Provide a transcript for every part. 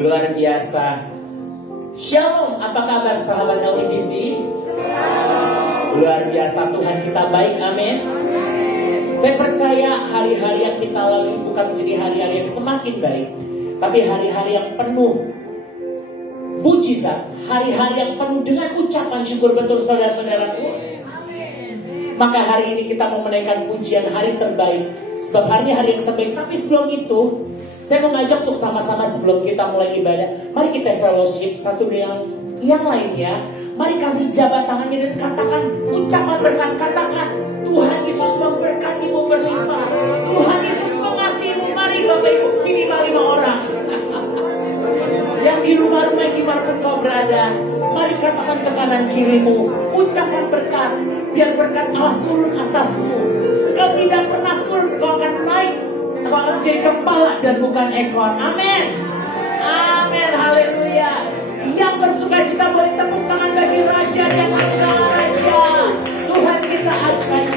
Luar biasa. Shalom, apa kabar sahabat LTVC? Luar biasa, Tuhan kita baik, amin. Saya percaya hari-hari yang kita lalui bukan menjadi hari-hari yang semakin baik, tapi hari-hari yang penuh mujizat, hari-hari yang penuh dengan ucapan syukur. Betul saudara-saudaraku? Maka hari ini kita mau menaikkan pujian hari terbaik, sebab hari yang terbaik. Tapi sebelum itu, saya mau ngajak untuk sama-sama sebelum kita mulai ibadah, mari kita fellowship satu dengan yang lainnya. Mari kasih jabat tangannya dan katakan ucapan berkat. Katakan, Tuhan Yesus memberkatimu berlimpah. Tuhan Yesus mengasihimu. Mari Bapak Ibu, minimal 5 orang yang di rumah-rumah yang dimanapun kau berada, mari katakan ke kanan kirimu ucapan berkat. Biar berkat Allah turun atasmu. Engkau tidak pernah turun, kau akan naik. Kau akan jadi kepala dan bukan ekor. Amin. Amin. Haleluya. Yang bersuka cita boleh tepuk tangan bagi Raja di atas segala raja. Tuhan kita ajaib.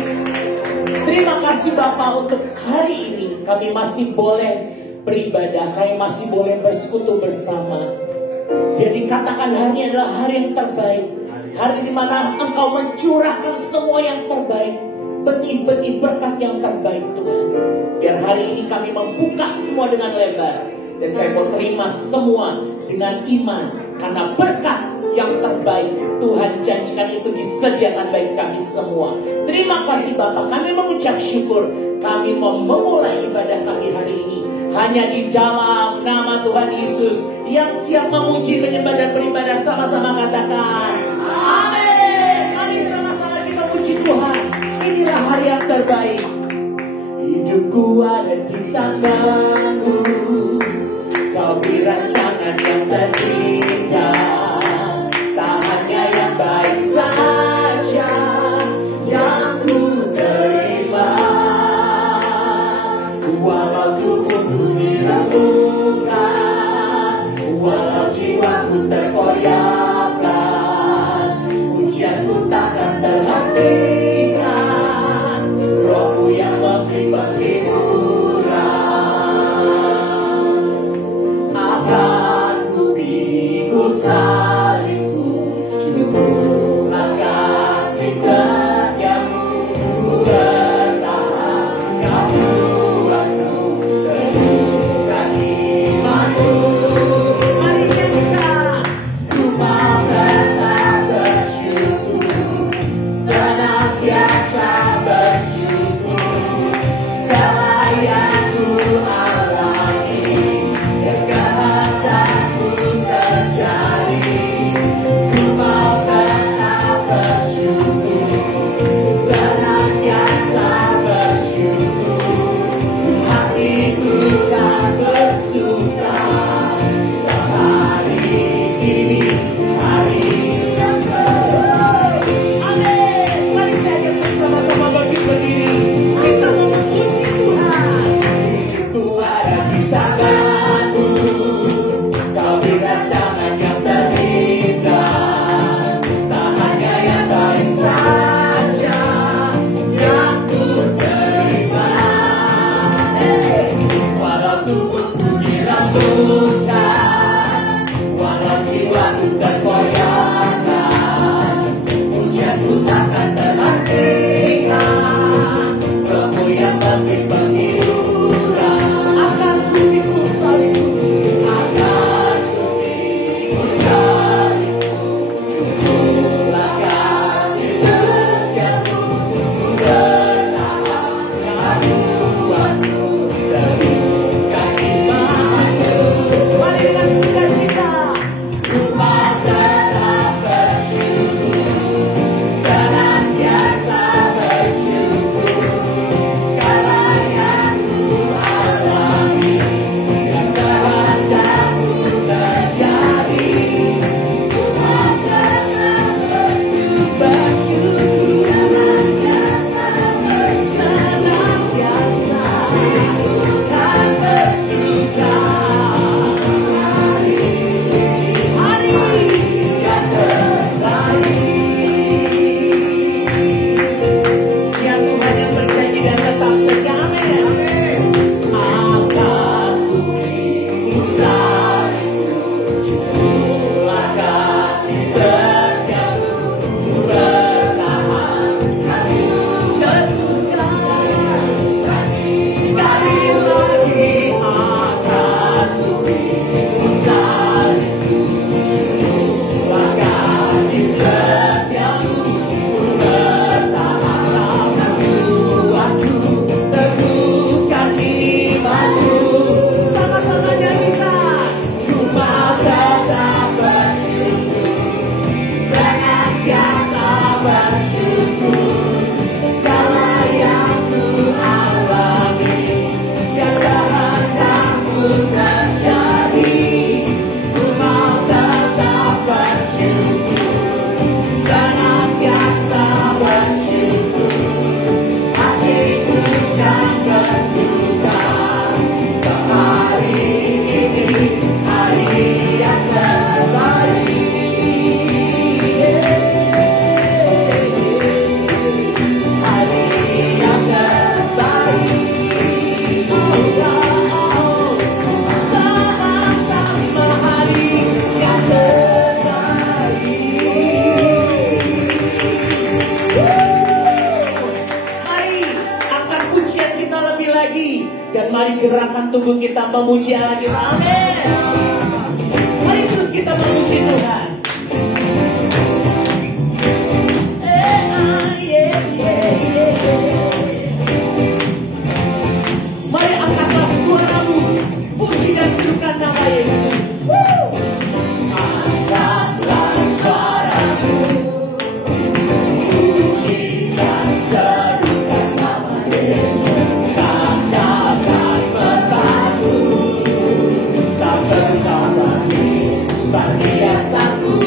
Terima kasih Bapak untuk hari ini kami masih boleh beribadah, kami masih boleh bersekutu bersama. Jadi katakan hari ini adalah hari yang terbaik, hari di mana Engkau mencurahkan semua yang terbaik, benih-benih berkat yang terbaik Tuhan. Biar hari ini kami membuka semua dengan lebar, dan kami mau terima semua dengan iman, karena berkat yang terbaik Tuhan janjikan itu disediakan bagi kami semua. Terima kasih Bapak, kami mengucap syukur. Kami mau memulai ibadah kami hari ini hanya di dalam nama Tuhan Yesus yang siap memuji, menyembah dan beribadah. Sama-sama katakan amin. Mari sama-sama kita puji Tuhan. Inilah hari yang terbaik. Hidupku ada di tanganmu, Kau beri rancangan yang terindah. Tak hanya yang baik saja yang ku terima, walau tubuhku dirembukan, walau jiwaku terkoyakkan, ujianku takkan terhentikan, Rohmu yang memberi penghiburan. Akan ku pikul salibku, jurulah kasih setiamu, ku bertahan Kau Tuhanku, teguhkan imanku. Mari nyanyikan. Ku mau tetap bersyukur, senantiasa bersyukur, segala yang ku alami dan kehendak-Mu terjadi. Ku mau tetap bersyukur, senantiasa bersyukur, hatiku kan bersuka setiap hari ini, hari yang terbaik. Amin. Mari saja bersama-sama berdiri. Kita memuji Tuhan. Hidupku ada di tangan-Mu, Kau beri rancangan yang terindah. Tak hanya yang baik saja yang ku terima. Walau tubuhku dirembukan, walau jiwaku terkoyakkan, ujianku takkan terhentikan, Rohmu yang memberi penghiburan. Akan ku pikul salibku, akan ku pikul salibku, jurulah kasih setiamu, ku bertahan Kau Tuhanku, teguhkan imanku. Mari memuji Allah kita. Amin. Mari terus kita memuji Tuhan. Mari angkatlah suaramu, puji dan serukan nama Yesus. Angkatlah suaramu, puji dan serukan nama Yesus. Tak dapat berlaku, tak berlaku, sebab Dia sanggup.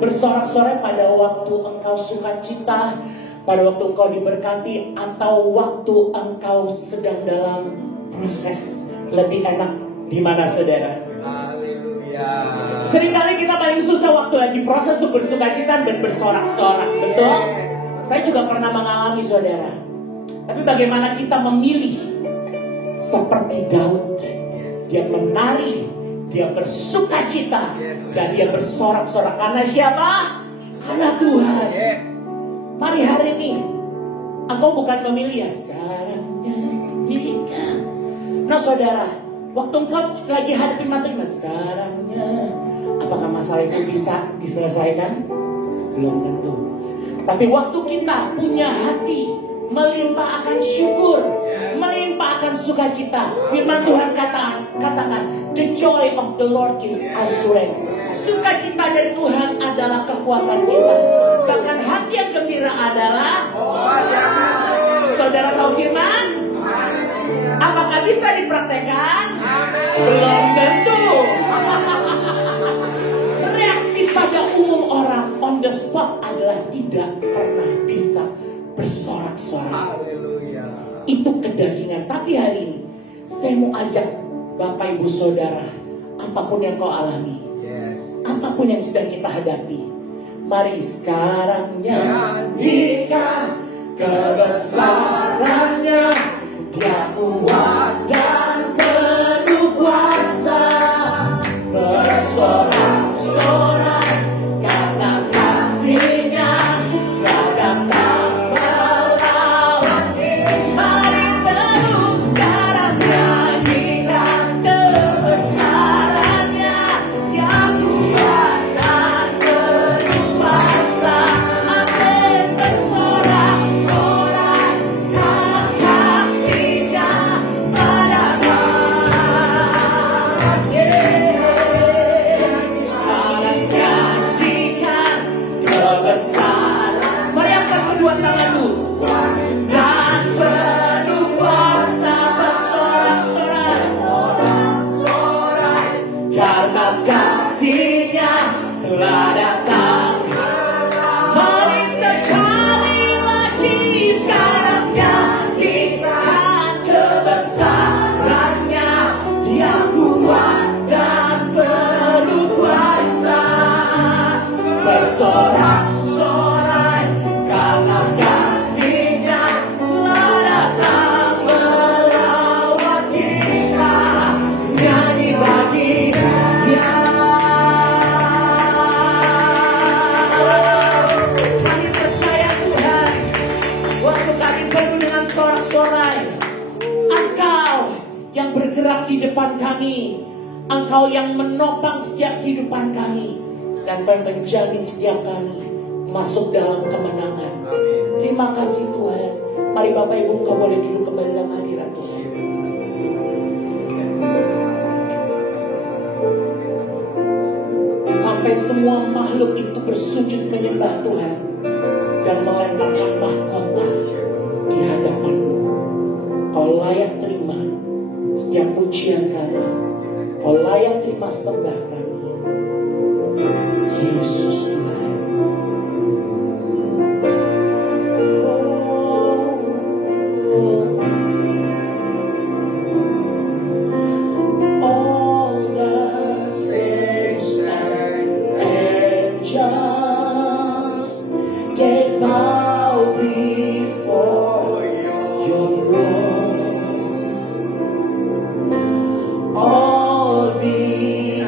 Bersorak-sorai pada waktu engkau sukacita, pada waktu engkau diberkati, atau waktu engkau sedang dalam proses. Lebih enak di mana, saudara? Haleluya. Seringkali kita paling susah waktu lagi proses untuk bersukacita dan bersorak-sorak, betul? Saya juga pernah mengalami, saudara. Tapi bagaimana kita memilih seperti Daud? Dia menari, dia bersukacita, dan dia bersorak-sorak. Karena siapa? Karena Tuhan. Mari hari ini engkau bukan memilih ya sekarang nyanyikan. Nah saudara, waktu engkau lagi hadapi masa sekarangnya Apakah masalah itu bisa diselesaikan? Belum tentu. Tapi waktu kita punya hati melimpah akan syukur, melimpah akan sukacita, firman Tuhan katakan, the joy of the Lord is our strength. Sukacita dari Tuhan adalah kekuatan kita. Bahkan hati yang gembira adalah saudara tahu firman? Apakah bisa dipraktekkan? Belum tentu. Reaksi pada umum orang on the spot adalah tidak pernah bisa bersorak-sorak. Itu kedagingan. Tapi hari ini saya mau ajak Bapak Ibu Saudara, apapun yang kau alami, apapun yang sedang kita hadapi, mari sekarang nyanyikan kebesarannya. Dia kuat dan penuh kuasa, bersorak-sorak karena kasih-Nya gak datang melawan. Mari terus sekarang nyanyikan kebesarannya. Dia kuat dan penuh kuasa, amin. Bersorak-sorak karena kasih-Nya gak datang. Sekarang nyanyikan kebesaran. Mari angkat kedua tangan dulu. Dan penuh kuasa, bersorak-sorai karena kasih-Nya telah datang. Mari sekali lagi sekarang nyanyikan kebesarannya. Dia kuat dan penuh kuasa, bersorak-sorai karena kasih-Nya telah datang melawat kita. Nyanyi bagi Dia. Kami percaya Tuhan, waktu kami penuh dengan sorak-sorai, Engkau yang bergerak di depan kami, Engkau yang menopang setiap kehidupan kami, dan Tuhan menjamin setiap kami masuk dalam kemenangan. Terima kasih Tuhan. Mari Bapak Ibu engkau boleh duduk kembali dalam hadirat Tuhan. Sampai semua makhluk itu bersujud menyembah Tuhan dan melemparkan mahkota di hadapan-Mu. Kau layak terima setiap pujian kami. Kau layak terima sembah kami. Yesus Tuhan. All the saints and angels, they bow before your throne. All the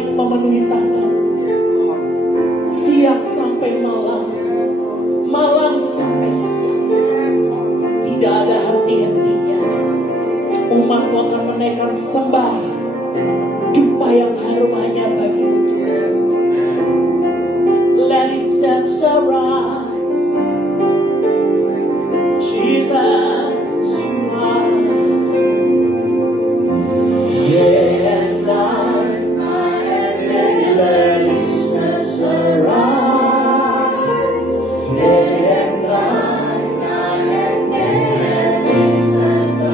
naik memenuhi tangan. Siang sampai malam, malam sampai siang. Tidak ada henti-hentinya. Umatmu akan menaikkan sembah dupa yang harum hanya bagimu. Let it set arise, Jesus, day and night, let it set arise, day and night, let it set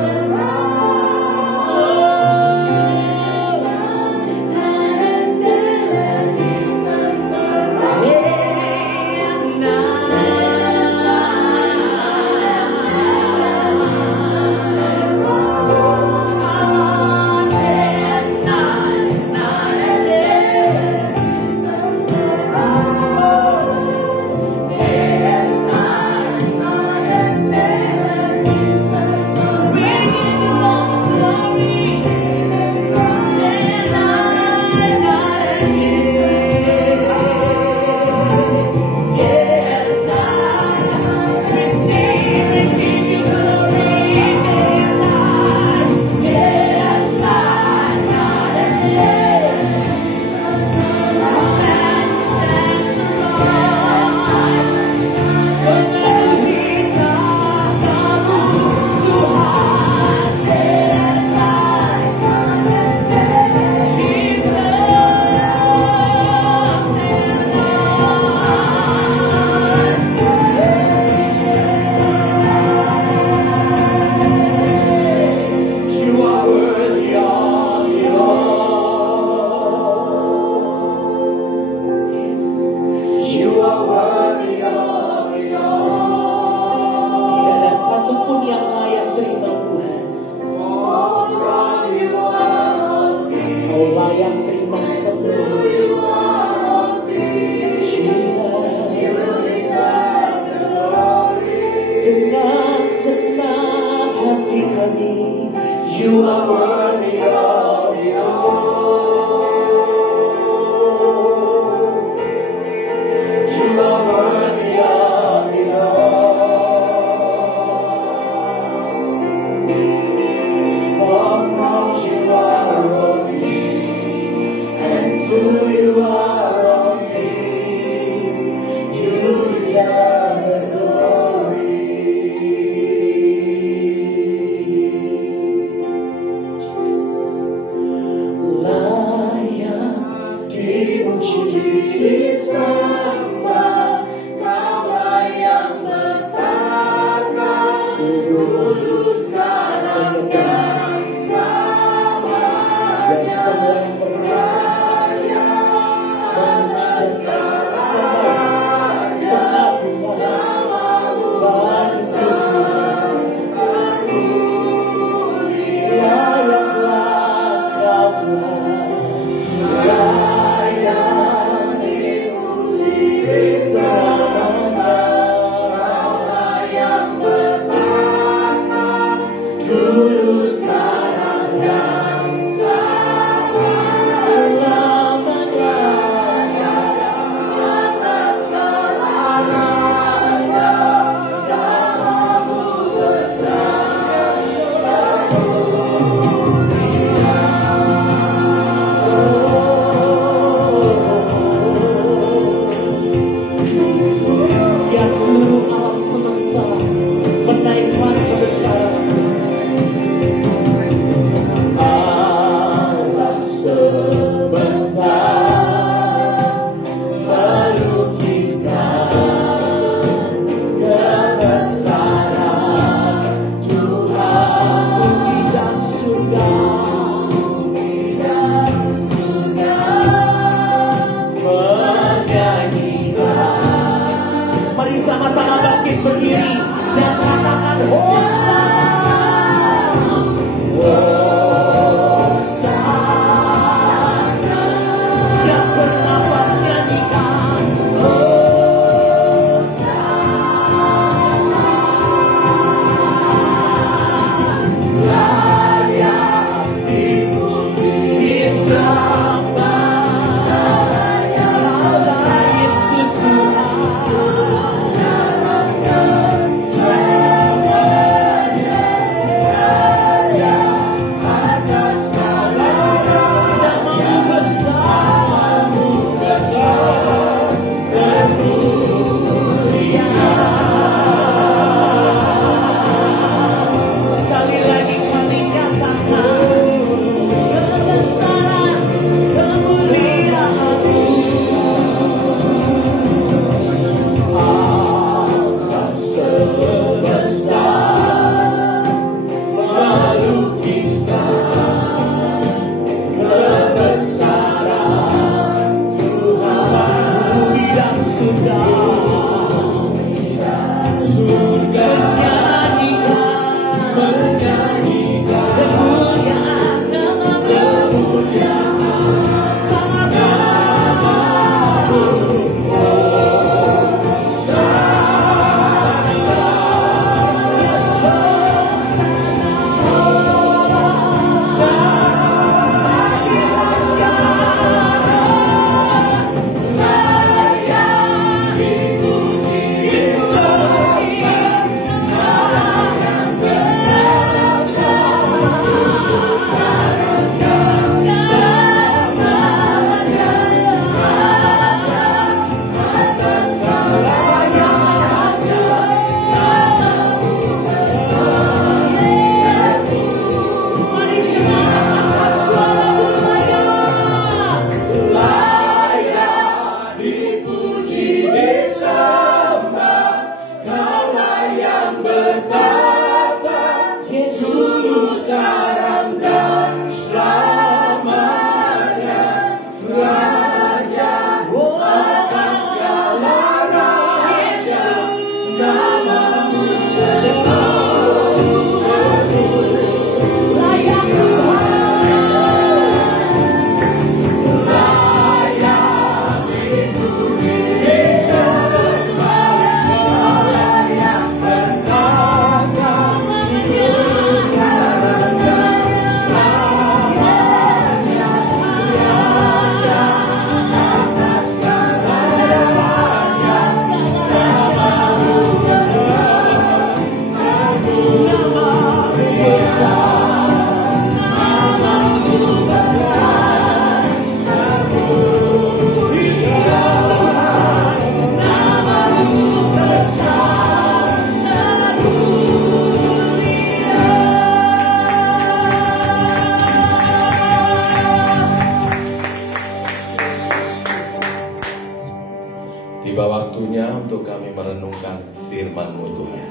Tiba waktunya untuk kami merenungkan firman-Mu Tuhan.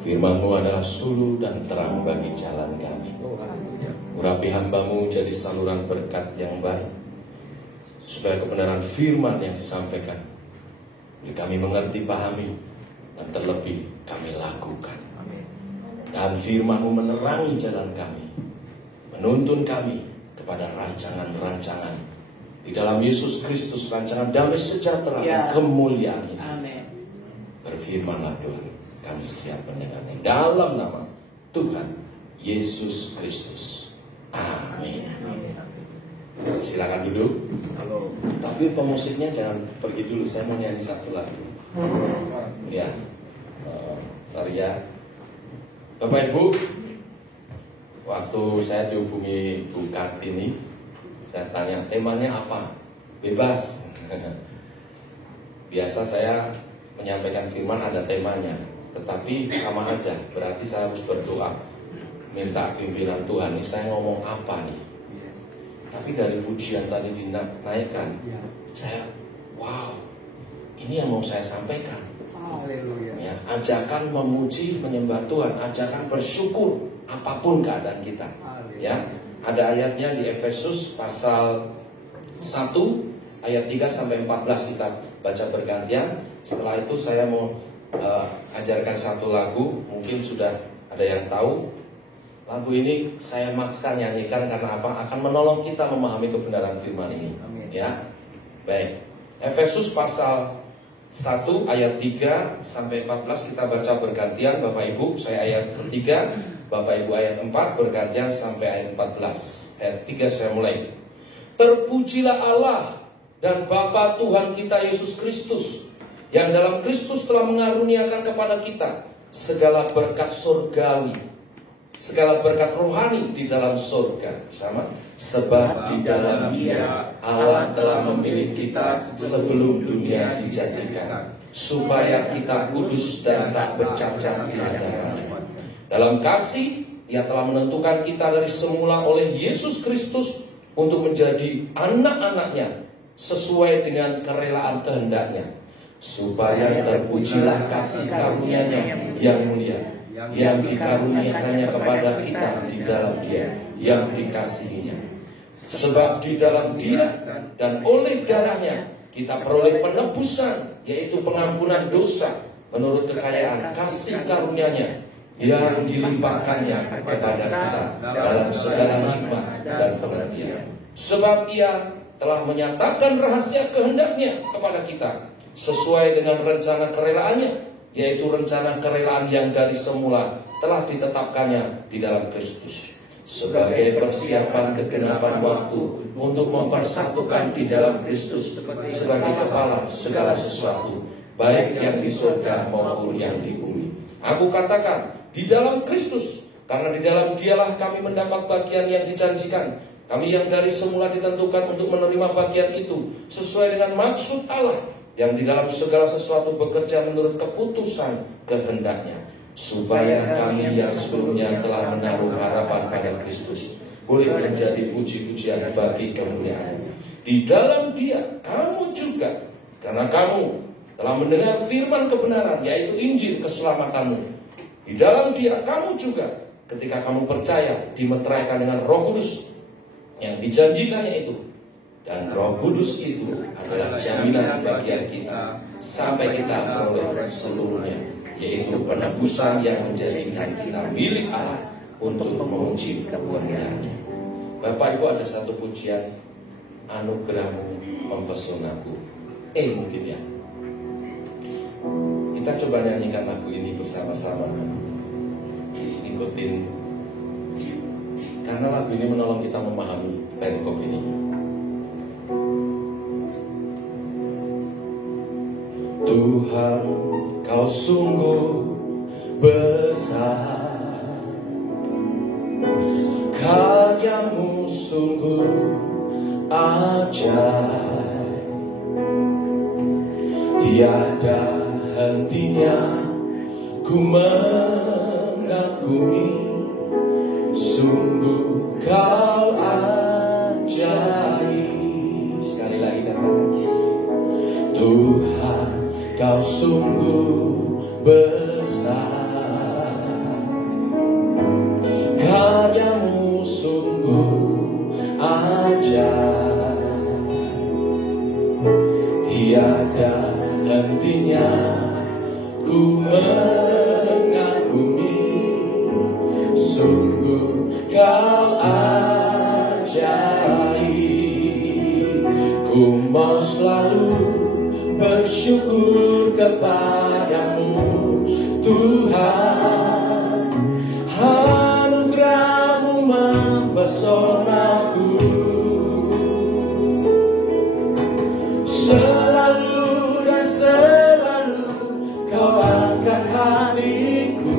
Firman-Mu adalah suluh dan terang bagi jalan kami. Urapi hamba-Mu jadi saluran berkat yang baik, supaya kebenaran firman yang disampaikan kami mengerti, pahami, dan terlebih kami lakukan. Dan firman-Mu menerangi jalan kami, menuntun kami kepada rancangan-rancangan di dalam Yesus Kristus, rancangan damai sejahtera dan kemuliaan ini. Amin. Berfirmanlah Tuhan, kami siap mendengarnya dalam nama Tuhan Yesus Kristus. Amin. Silakan duduk. Tapi pemusiknya jangan pergi dulu, saya mau nyanyi satu lagu. Ya, Bapak Ibu, waktu saya dihubungi Bu Kartini, saya tanya temanya apa? Bebas. Biasa saya menyampaikan firman ada temanya, tetapi sama aja, berarti saya harus berdoa, minta pimpinan Tuhan. Ini saya ngomong apa nih? Tapi dari pujian tadi dinaikkan, saya wow, ini yang mau saya sampaikan. Ya, ajakan memuji, menyembah Tuhan, ajakan bersyukur apapun keadaan kita. Ya, ada ayatnya di Efesus pasal 1 ayat 3 sampai 14, kita baca bergantian. Setelah itu saya mau ajarkan satu lagu, mungkin sudah ada yang tahu. Lagu ini saya maksa nyanyikan karena apa? Akan menolong kita memahami kebenaran firman ini. Amin. Ya, baik. Efesus pasal 1 ayat 3 sampai 14 kita baca bergantian, Bapak Ibu. Saya ayat ketiga, Bapak Ibu ayat 4, bergantian sampai ayat 14. Ayat 3 saya mulai. Terpujilah Allah dan Bapa Tuhan kita Yesus Kristus, yang dalam Kristus telah mengaruniakan kepada kita segala berkat surgawi, segala berkat rohani di dalam surga. Sama. Sebab di dalam Dia Allah telah memilih kita sebelum dunia dijadikan, supaya kita kudus dan tak bercacat di hadapan-Nya. Dalam kasih Ia telah menentukan kita dari semula oleh Yesus Kristus untuk menjadi anak-anak-Nya sesuai dengan kerelaan kehendak-Nya, supaya terpujilah kasih karunia-Nya yang mulia, yang dikaruniakannya kepada kita di dalam Dia yang dikasihinya. Sebab di dalam Dia dan oleh darah-Nya kita peroleh penebusan, yaitu pengampunan dosa menurut kekayaan kasih karunia-Nya yang dilimpahkannya kepada kita dalam segala hikmat dan pengertian. Sebab Ia telah menyatakan rahasia kehendak-Nya kepada kita sesuai dengan rencana kerelaannya, yaitu rencana kerelaan yang dari semula telah ditetapkannya di dalam Kristus, sebagai persiapan kegenapan waktu untuk mempersatukan di dalam Kristus sebagai kepala segala sesuatu, baik yang di surga maupun yang di bumi. Aku katakan di dalam Kristus, karena di dalam Dialah kami mendapat bagian yang dijanjikan. Kami yang dari semula ditentukan untuk menerima bagian itu sesuai dengan maksud Allah, yang di dalam segala sesuatu bekerja menurut keputusan kehendak-Nya, supaya kami yang sebelumnya telah menaruh harapan pada Kristus boleh menjadi puji-pujian bagi kemuliaan. Di dalam Dia kamu juga, karena kamu telah mendengar firman kebenaran, yaitu Injil keselamatanmu. Di dalam Dia kamu juga, ketika kamu percaya, dimeteraikan dengan Roh Kudus yang dijanjikannya itu. Dan Roh Kudus itu adalah jaminan bagian kita sampai kita peroleh seluruhnya, yaitu penebusan yang menjadikan kita milik Allah untuk memuji kemuliaan-Nya. Bapak Ibu, ada satu pujian, anugerah-Mu mempesonaku. Mungkin ya, kita coba nyanyikan lagu ini bersama-sama. Ikutin, karena lagu ini menolong kita memahami perikop ini. Tuhan, Kau sungguh besar, karya-Mu sungguh ajaib, tiada hentinya ku mengagumi, sungguh Kau ajaib. Sekali lagi katakan, Tuhan, Kau sungguh besar, karya-Mu sungguh ajaib, tiada hentinya ku mengagumi, sungguh Kau ajaib. Ku mau selalu bersyukur kepadamu Tuhan, anugerah-Mu mempesonaku, selalu dan selalu Kau angkat hatiku,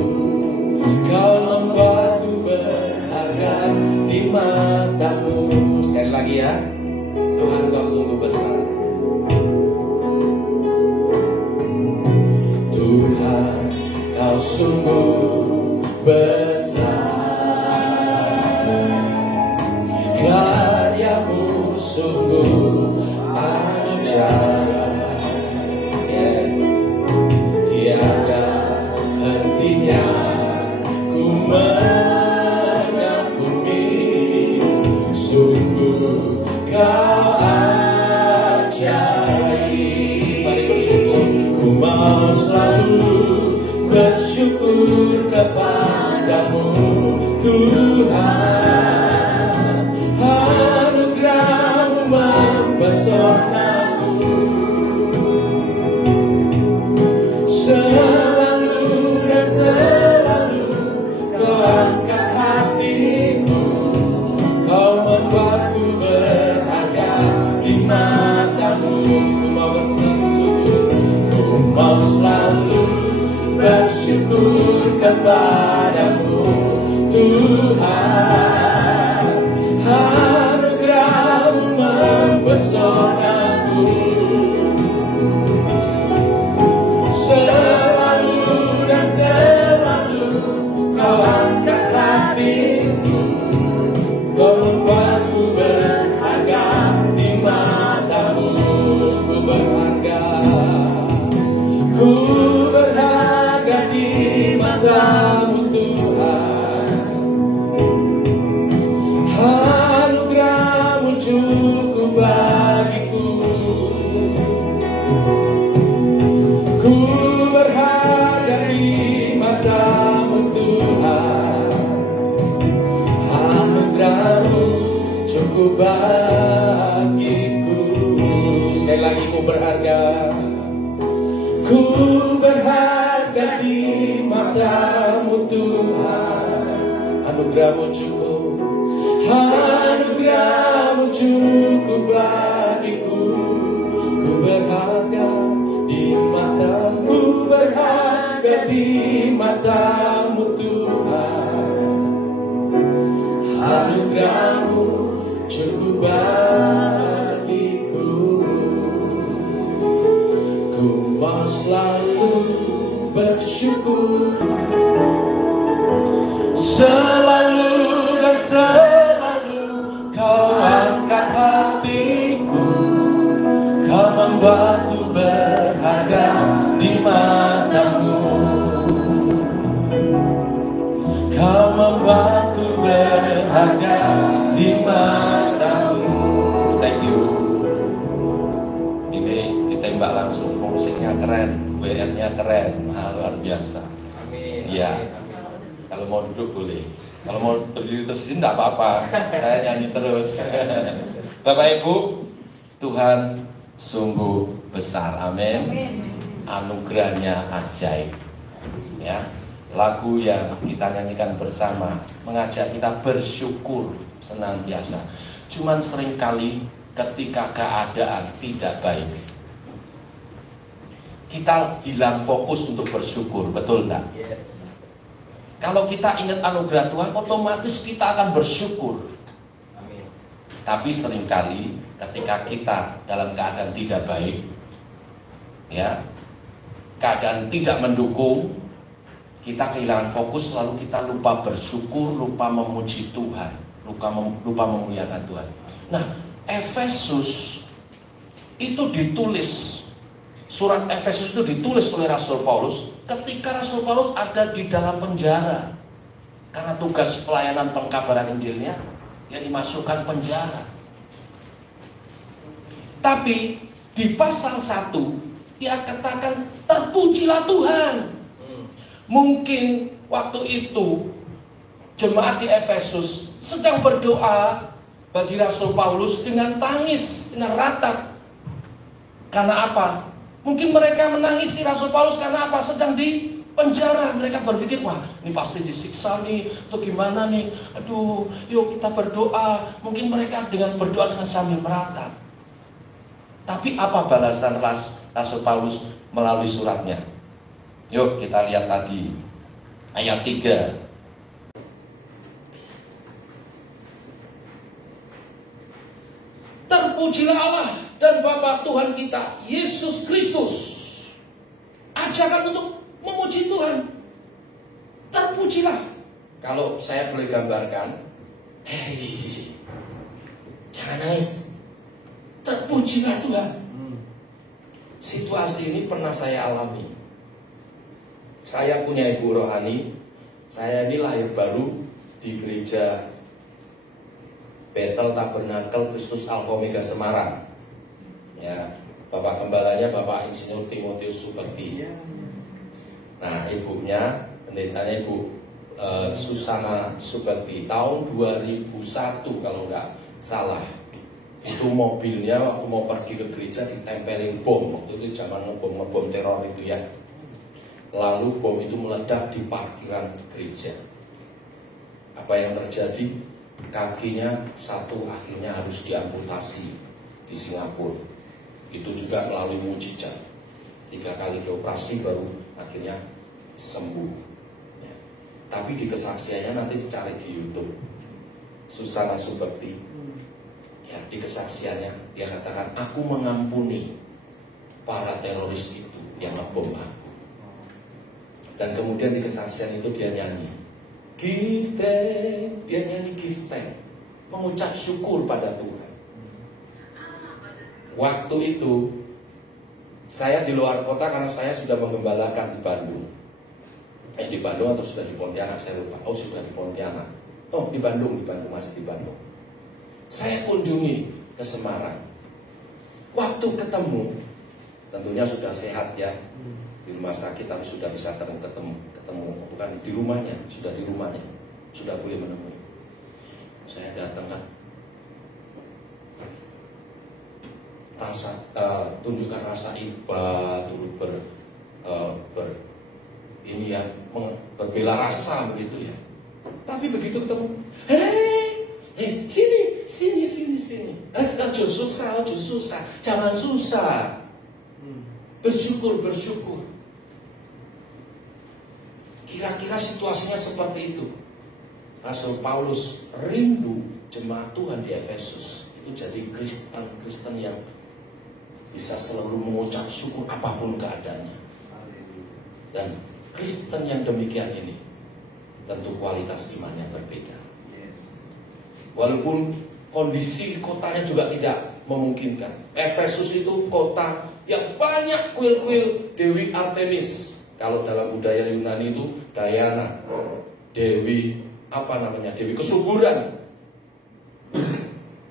Kau membuatku berharga di mata-Mu. Sekali lagi ya, Tuhan Kau sungguh besar. Tuhan, Kau sungguh besar, karya-Mu sungguh ajaib. Yes, tiada hentinya ku mengagumi, sungguh Kau ajaib. Mari bersyukur. Ku mau selalu bersyukur kepadamu Tuhan, anugerah-Mu mempesonaku, selalu dan selalu Kau angkat hatiku, Kau membuatku berharga di mata-Mu. Ku mau bersyukur, ku mau selalu bersyukur kepadamu Tuhan, anugerah-Mu mempesonaku, selalu dan selalu Kau angkat hatiku, Kau membuatku berharga di mata-Mu. Ku berharga, ku berharga di mata-Mu Tuhan, anugerah-Mu cukup bagiku. Ku berharga di mata-Mu Tuhan, anugerah-Mu cukup bagiku. Sekali lagi, ku berharga, ku berharga di mata-Mu Tuhan, anugerah-Mu cukup, anugerah-Mu cukup bagiku. Ku berharga di mata-Mu, ku berharga di mata-Mu Tuhan, anugerah-Mu cukup bagiku. Ku mau selalu bersyukur, selalu dan selalu Kau angkat hatiku, Kau membuatku berharga di mata-Mu, Kau membuatku berharga di mata-Mu. Thank you. Ini ditembak langsung, musiknya keren, WR-nya keren, luar biasa. Amin. Iya. Kalau mau duduk boleh, kalau mau berdiri terus tidak apa-apa, saya nyanyi terus. Bapak Ibu, Tuhan sungguh besar, amin. Anugerahnya ajaib. Ya, lagu yang kita nyanyikan bersama mengajak kita bersyukur senantiasa. Cuman seringkali ketika keadaan tidak baik, kita hilang fokus untuk bersyukur, betul enggak? Yes. Kalau kita ingat anugerah Tuhan, otomatis kita akan bersyukur. Amin. Tapi seringkali ketika kita dalam keadaan tidak baik, ya, keadaan tidak mendukung, kita kehilangan fokus, lalu kita lupa bersyukur, lupa memuji Tuhan, lupa memuliakan Tuhan. Nah, Efesus itu ditulis Surat Efesus itu ditulis oleh Rasul Paulus ketika Rasul Paulus ada di dalam penjara. Karena tugas pelayanan pengkabaran Injilnya, yang dimasukkan penjara. Tapi di pasal 1 dia katakan terpujilah Tuhan. Mungkin waktu itu jemaat di Efesus sedang berdoa bagi Rasul Paulus dengan tangis, dengan ratap. Karena apa? Mungkin mereka menangisi Rasul Paulus karena apa? Sedang di penjara. Mereka berpikir, wah ini pasti disiksa nih, atau gimana nih. Aduh, yuk kita berdoa. Mungkin mereka dengan berdoa dengan sambil meratap. Tapi apa balasan Rasul Paulus melalui suratnya? Yuk kita lihat tadi ayat 3. Terpujilah Allah dan Bapa Tuhan kita Yesus Kristus. Ajakan untuk memuji Tuhan. Terpujilah. Kalau saya boleh gambarkan, jangan nangis. Terpujilah Tuhan. Situasi ini pernah saya alami. Saya punya ibu rohani. Saya ini lahir baru di gereja Bethel Tabernakel Kristus Alpha Omega Semarang. Ya, Bapak gembalanya Bapak Insinyur Timotius Superti. Nah, ibunya, pendetanya Ibu Susana Superti, tahun 2001 kalau nggak salah. Itu mobilnya waktu mau pergi ke gereja ditempelin bom. Waktu itu zaman ngebom teror itu ya. Lalu bom itu meledak di parkiran gereja. Apa yang terjadi? Kakinya satu akhirnya harus diamputasi di Singapura. Itu juga melalui mujizat. 3 kali dioperasi baru akhirnya sembuh. Ya. Tapi di kesaksiannya nanti dicari di YouTube. Susana Superti. Ya, di kesaksiannya dia katakan, aku mengampuni para teroris itu yang ngebom aku. Dan kemudian di kesaksian itu dia nyanyi, give thanks, dia nyanyi give thanks, mengucap syukur pada Tuhan. Waktu itu saya di luar kota karena saya sudah menggembalakan di Bandung. Di Bandung atau sudah di Pontianak saya lupa. Oh sudah di Pontianak. Oh di Bandung masih di Bandung. Saya kunjungi ke Semarang. Waktu ketemu, tentunya sudah sehat ya. Di rumah sakit tapi sudah bisa ketemu, bukan di rumahnya, sudah di rumahnya, sudah boleh menemui. Saya datang kan, tunjukkan rasa iba, turut berbela rasa begitu ya. Tapi begitu ketemu, sini. Jangan susah, jangan susah. Bersyukur. Kira-kira situasinya seperti itu. Rasul Paulus rindu jemaat Tuhan di Efesus itu jadi Kristen yang bisa selalu mengucap syukur apapun keadaannya. Dan Kristen yang demikian ini tentu kualitas imannya berbeda. Walaupun kondisi kotanya juga tidak memungkinkan. Efesus itu kota yang banyak kuil-kuil Dewi Artemis. Kalau dalam budaya Yunani itu Diana, Dewi kesuburan,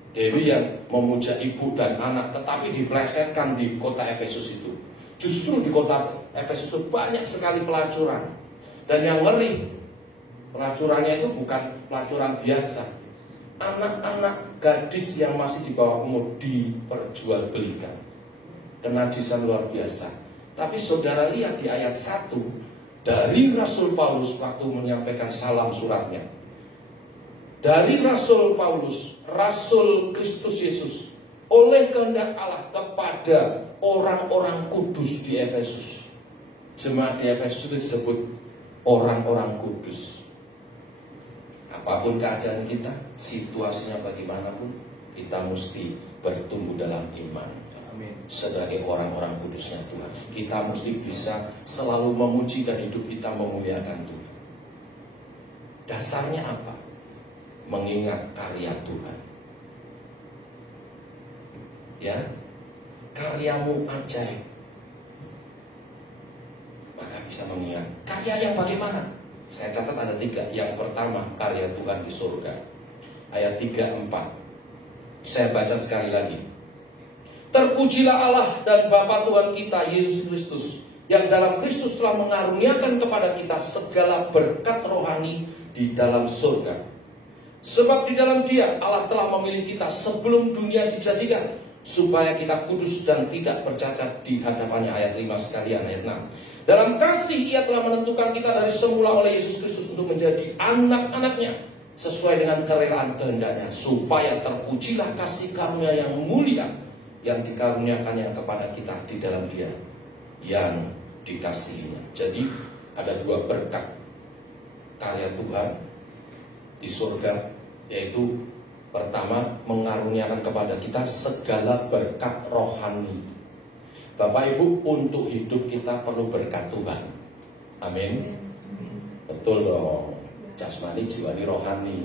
Dewi yang memuja ibu dan anak, tetapi diplesetkan di kota Efesus itu. Justru di kota Efesus itu banyak sekali pelacuran. Dan yang ngeri, pelacurannya itu bukan pelacuran biasa. Anak-anak gadis yang masih di bawah umur diperjualbelikan. Kenajisan luar biasa. Tapi saudara lihat di ayat 1 dari Rasul Paulus waktu menyampaikan salam suratnya. Dari Rasul Paulus, Rasul Kristus Yesus, oleh kehendak Allah kepada orang-orang kudus di Efesus. Jemaat di Efesus itu disebut orang-orang kudus. Apapun keadaan kita, situasinya bagaimanapun, kita mesti bertumbuh dalam iman. Amin. Sebagai orang-orang kudusnya Tuhan, kita mesti bisa selalu memuji dan hidup kita memuliakan Tuhan. Dasarnya apa? Mengingat karya Tuhan. Ya, karyamu ajaib. bisa mengingat. Karya yang bagaimana? Saya catat ada 3. Yang pertama, karya Tuhan di surga. Ayat 3-4. Saya baca sekali lagi. Terpujilah Allah dan Bapa Tuhan kita Yesus Kristus, yang dalam Kristus telah mengaruniakan kepada kita segala berkat rohani di dalam surga. Sebab di dalam Dia Allah telah memilih kita sebelum dunia dijadikan, supaya kita kudus dan tidak bercacat di hadapannya. Ayat 5 sekalian, ayat 6. Dalam kasih Ia telah menentukan kita dari semula oleh Yesus Kristus untuk menjadi anak-anaknya, sesuai dengan kerelaan kehendaknya, supaya terpujilah kasih karunia yang mulia yang dikaruniakannya kepada kita di dalam Dia yang dikasihinya. Jadi ada 2 berkat karya Tuhan di surga, yaitu pertama, mengaruniakan kepada kita segala berkat rohani. Bapak Ibu, untuk hidup kita perlu berkat Tuhan. Amin. Betul dong. Jasmani, jiwani, rohani.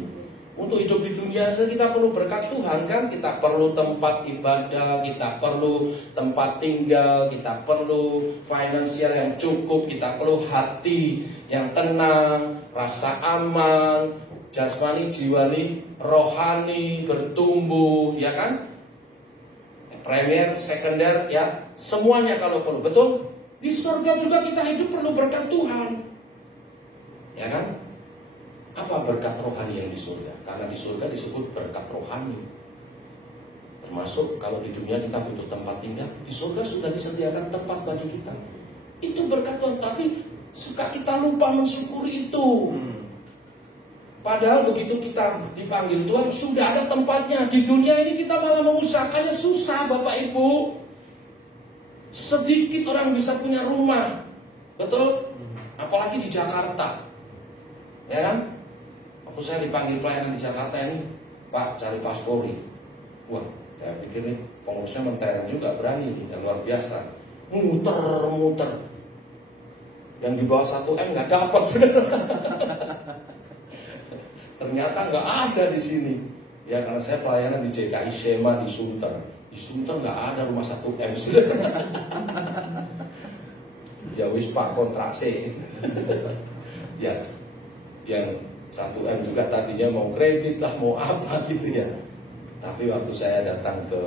Untuk hidup di dunia kita perlu berkat Tuhan kan. Kita perlu tempat ibadah, kita perlu tempat tinggal, kita perlu finansial yang cukup, kita perlu hati yang tenang, rasa aman, jasmani, jiwani, rohani, bertumbuh, ya kan? Premier, sekunder, ya, semuanya kalau perlu. Betul? Di surga juga kita hidup perlu berkat Tuhan, ya kan? Apa berkat rohani yang di surga? Karena di surga disebut berkat rohani. Termasuk kalau di dunia kita butuh tempat tinggal, di surga sudah disediakan tempat bagi kita. Itu berkat Tuhan, tapi suka kita lupa mensyukuri itu. Padahal begitu kita dipanggil Tuhan, sudah ada tempatnya. Di dunia ini kita malah mengusahakannya susah, Bapak Ibu. Sedikit orang bisa punya rumah, betul? Apalagi di Jakarta, ya kan? Waktu saya dipanggil pelayanan di Jakarta ini, Pak, cari paspori. Wah, saya pikir nih pengurusnya mentereng juga, berani nih, yang luar biasa. Muter-muter. Yang di bawah 1M nggak dapat, saudara. Ternyata nggak ada di sini. Ya, karena saya pelayanan di JKI Sema di Sunter. Di Sunter nggak ada rumah 1M. Ya wis Pak, kontrak C. Ya, yang 1M juga tadinya mau kredit lah, mau apa gitu ya. Tapi waktu saya datang ke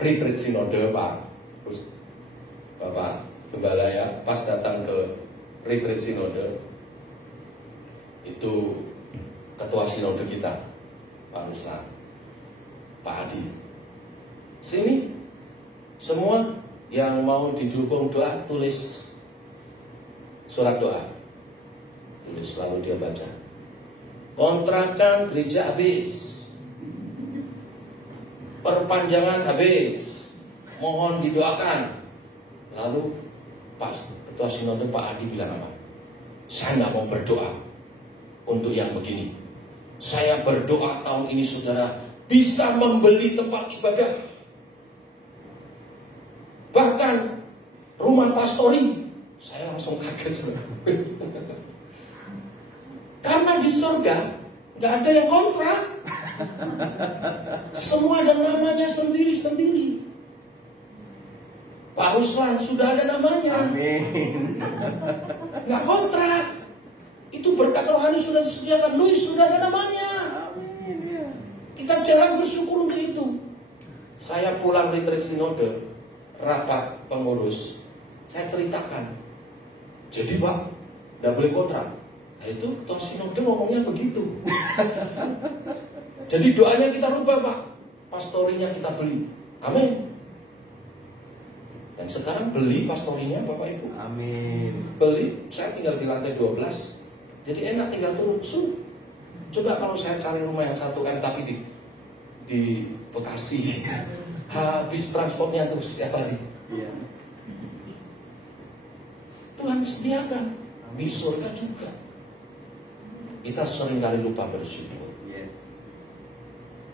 retreat sinode, Pak, terus Bapak Gembala ya, pas datang ke retreat sinode, itu ketua sinode kita, Pak Ruslan, Pak Adi. Sini, semua yang mau didukung doa, tulis surat doa. Tulis, lalu dia baca. Kontrakan gereja habis, perpanjangan habis, mohon didoakan. Lalu Pak ketua sinode Pak Adi bilang apa? Saya nggak mau berdoa untuk yang begini. Saya berdoa tahun ini saudara bisa membeli tempat ibadah, bahkan rumah pastori. Saya langsung kaget. Karena di surga nggak ada yang kontrak, semua ada namanya sendiri-sendiri. Pak Ruslan sudah ada namanya. Amin. Nggak kontrak. Itu berkat rohani sudah disediakan. Luis sudah ada namanya. Amin. Kita jarang bersyukur untuk itu. Saya pulang retreat sinode, rapat pengurus, saya ceritakan. Jadi Pak, nggak boleh kontrak. Nah itu ketua sinode ngomongnya begitu. Jadi doanya kita rubah Pak, pastorinya kita beli. Amin. Dan sekarang beli pastorinya Bapak Ibu. Amin. Beli, saya tinggal di lantai 12. Jadi enak tinggal turun. Coba kalau saya cari rumah yang 1M tapi di Bekasi, habis transportnya terus setiap hari. Iya. Tuhan sediakan di surga juga. Kita seringkali lupa bersyukur. Yes.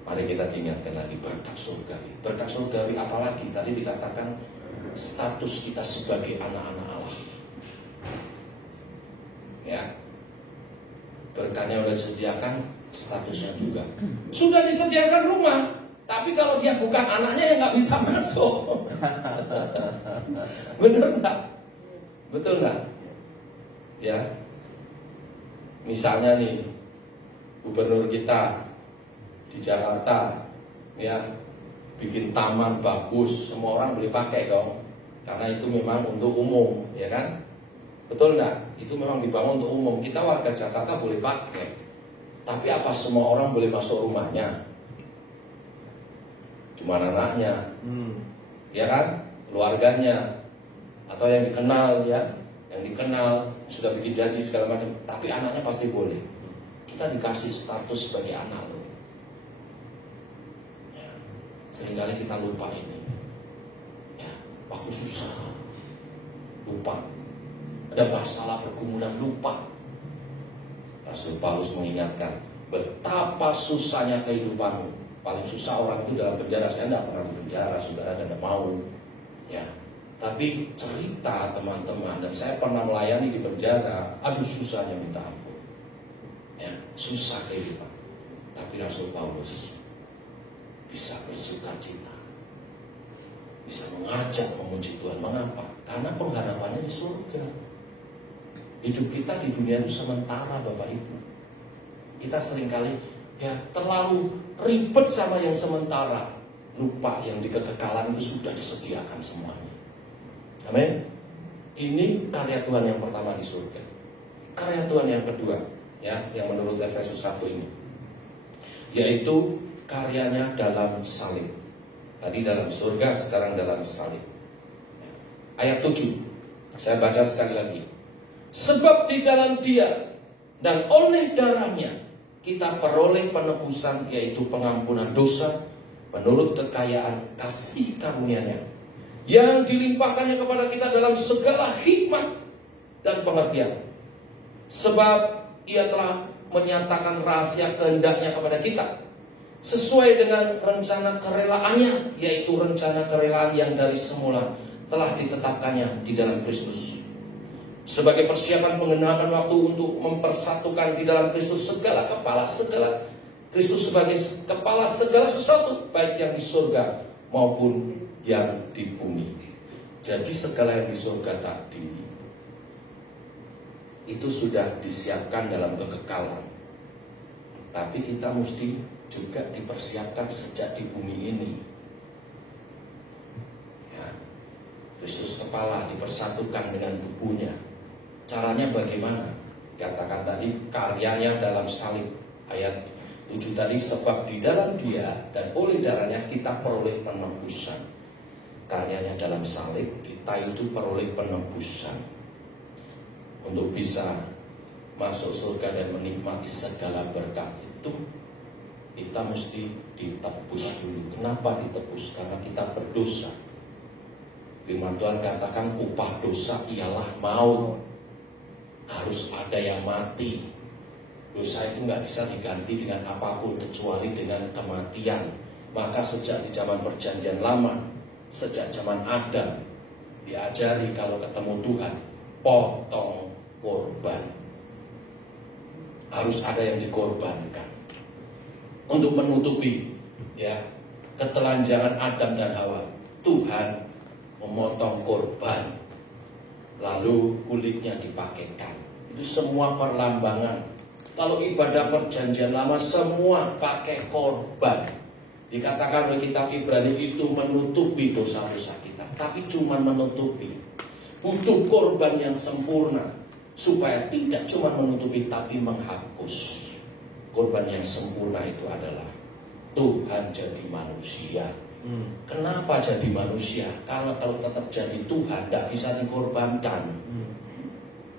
Mari kita diingatkan lagi berkat surgawi. Berkat surgawi apalagi tadi dikatakan status kita sebagai anak-anak Allah. Ya. Berkatnya sudah disediakan, statusnya juga. Sudah disediakan rumah, tapi kalau dia bukan anaknya ya nggak bisa masuk. Bener nggak? Betul nggak? Ya, misalnya nih gubernur kita di Jakarta, ya, bikin taman bagus, semua orang boleh pakai dong, karena itu memang untuk umum, ya kan? Betul nggak? Itu memang dibangun untuk umum. Kita warga Jakarta boleh pakai, tapi apa semua orang boleh masuk rumahnya? Cuma anaknya, ya kan? Keluarganya, atau yang dikenal, ya, yang dikenal sudah bikin janji segala macam. Tapi anaknya pasti boleh. Kita dikasih status sebagai anak loh. Ya. Seringkali kita lupa ini. Ya, waktu susah, lupa. Ada masalah pergumulan, lupa. Rasul Paulus mengingatkan, betapa susahnya kehidupanmu. Paling susah orang itu dalam penjara. Saya tidak pernah di penjara, saudara, dan tidak mau. Ya, tapi cerita teman-teman, dan saya pernah melayani di penjara. Aduh, susahnya minta ampun. Ya, susah kehidupan. Tapi Rasul Paulus bisa bersuka cita, bisa mengajak memuji Tuhan. Mengapa? Karena pengharapannya di surga. Hidup kita di dunia itu sementara, Bapak Ibu. Kita seringkali ya terlalu ribet sama yang sementara, lupa yang di kekekalan itu sudah disediakan semuanya. Amin. Ini karya Tuhan yang pertama di surga. Karya Tuhan yang kedua, ya, yang menurut Efesus 1 ini, yaitu karyanya dalam salib. Tadi dalam surga, sekarang dalam salib. Ayat 7, saya baca sekali lagi. Sebab di dalam Dia dan oleh darahnya kita peroleh penebusan, yaitu pengampunan dosa menurut kekayaan kasih karunia-Nya yang dilimpahkannya kepada kita dalam segala hikmat dan pengertian. Sebab Ia telah menyatakan rahasia kehendak-Nya kepada kita sesuai dengan rencana kerelaannya, yaitu rencana kerelaan yang dari semula telah ditetapkannya di dalam Kristus, sebagai persiapan pengenapan waktu untuk mempersatukan di dalam Kristus segala kepala, segala Kristus sebagai kepala segala sesuatu, baik yang di surga maupun yang di bumi. Jadi segala yang di surga tadi itu sudah disiapkan dalam kekekalan, tapi kita mesti juga dipersiapkan sejak di bumi ini. Ya, Kristus kepala dipersatukan dengan tubuhnya. Caranya bagaimana? Katakan tadi karyanya dalam salib. Ayat 7 tadi, sebab di dalam Dia dan oleh darahnya kita peroleh penebusan. Karyanya dalam salib, kita itu peroleh penebusan untuk bisa masuk surga dan menikmati segala berkat itu. Kita mesti ditebus dulu. Kenapa ditebus? Karena kita berdosa. Firman Tuhan katakan upah dosa ialah maut. Harus ada yang mati. Dosa itu nggak bisa diganti dengan apapun kecuali dengan kematian. Maka sejak di zaman perjanjian lama, sejak zaman Adam, diajari kalau ketemu Tuhan, potong korban. Harus ada yang dikorbankan untuk menutupi, ya, ketelanjangan Adam dan Hawa. Tuhan memotong korban, lalu kulitnya dipakaikan. Itu semua perlambangan. Kalau ibadah perjanjian lama semua pakai korban. Dikatakan oleh kitab Ibrani itu menutupi dosa-dosa kita, tapi cuma menutupi. Butuh korban yang sempurna supaya tidak cuma menutupi tapi menghapus. Korban yang sempurna itu adalah Tuhan jadi manusia. Kenapa jadi manusia? Karena kalau tetap jadi Tuhan tidak bisa dikorbankan.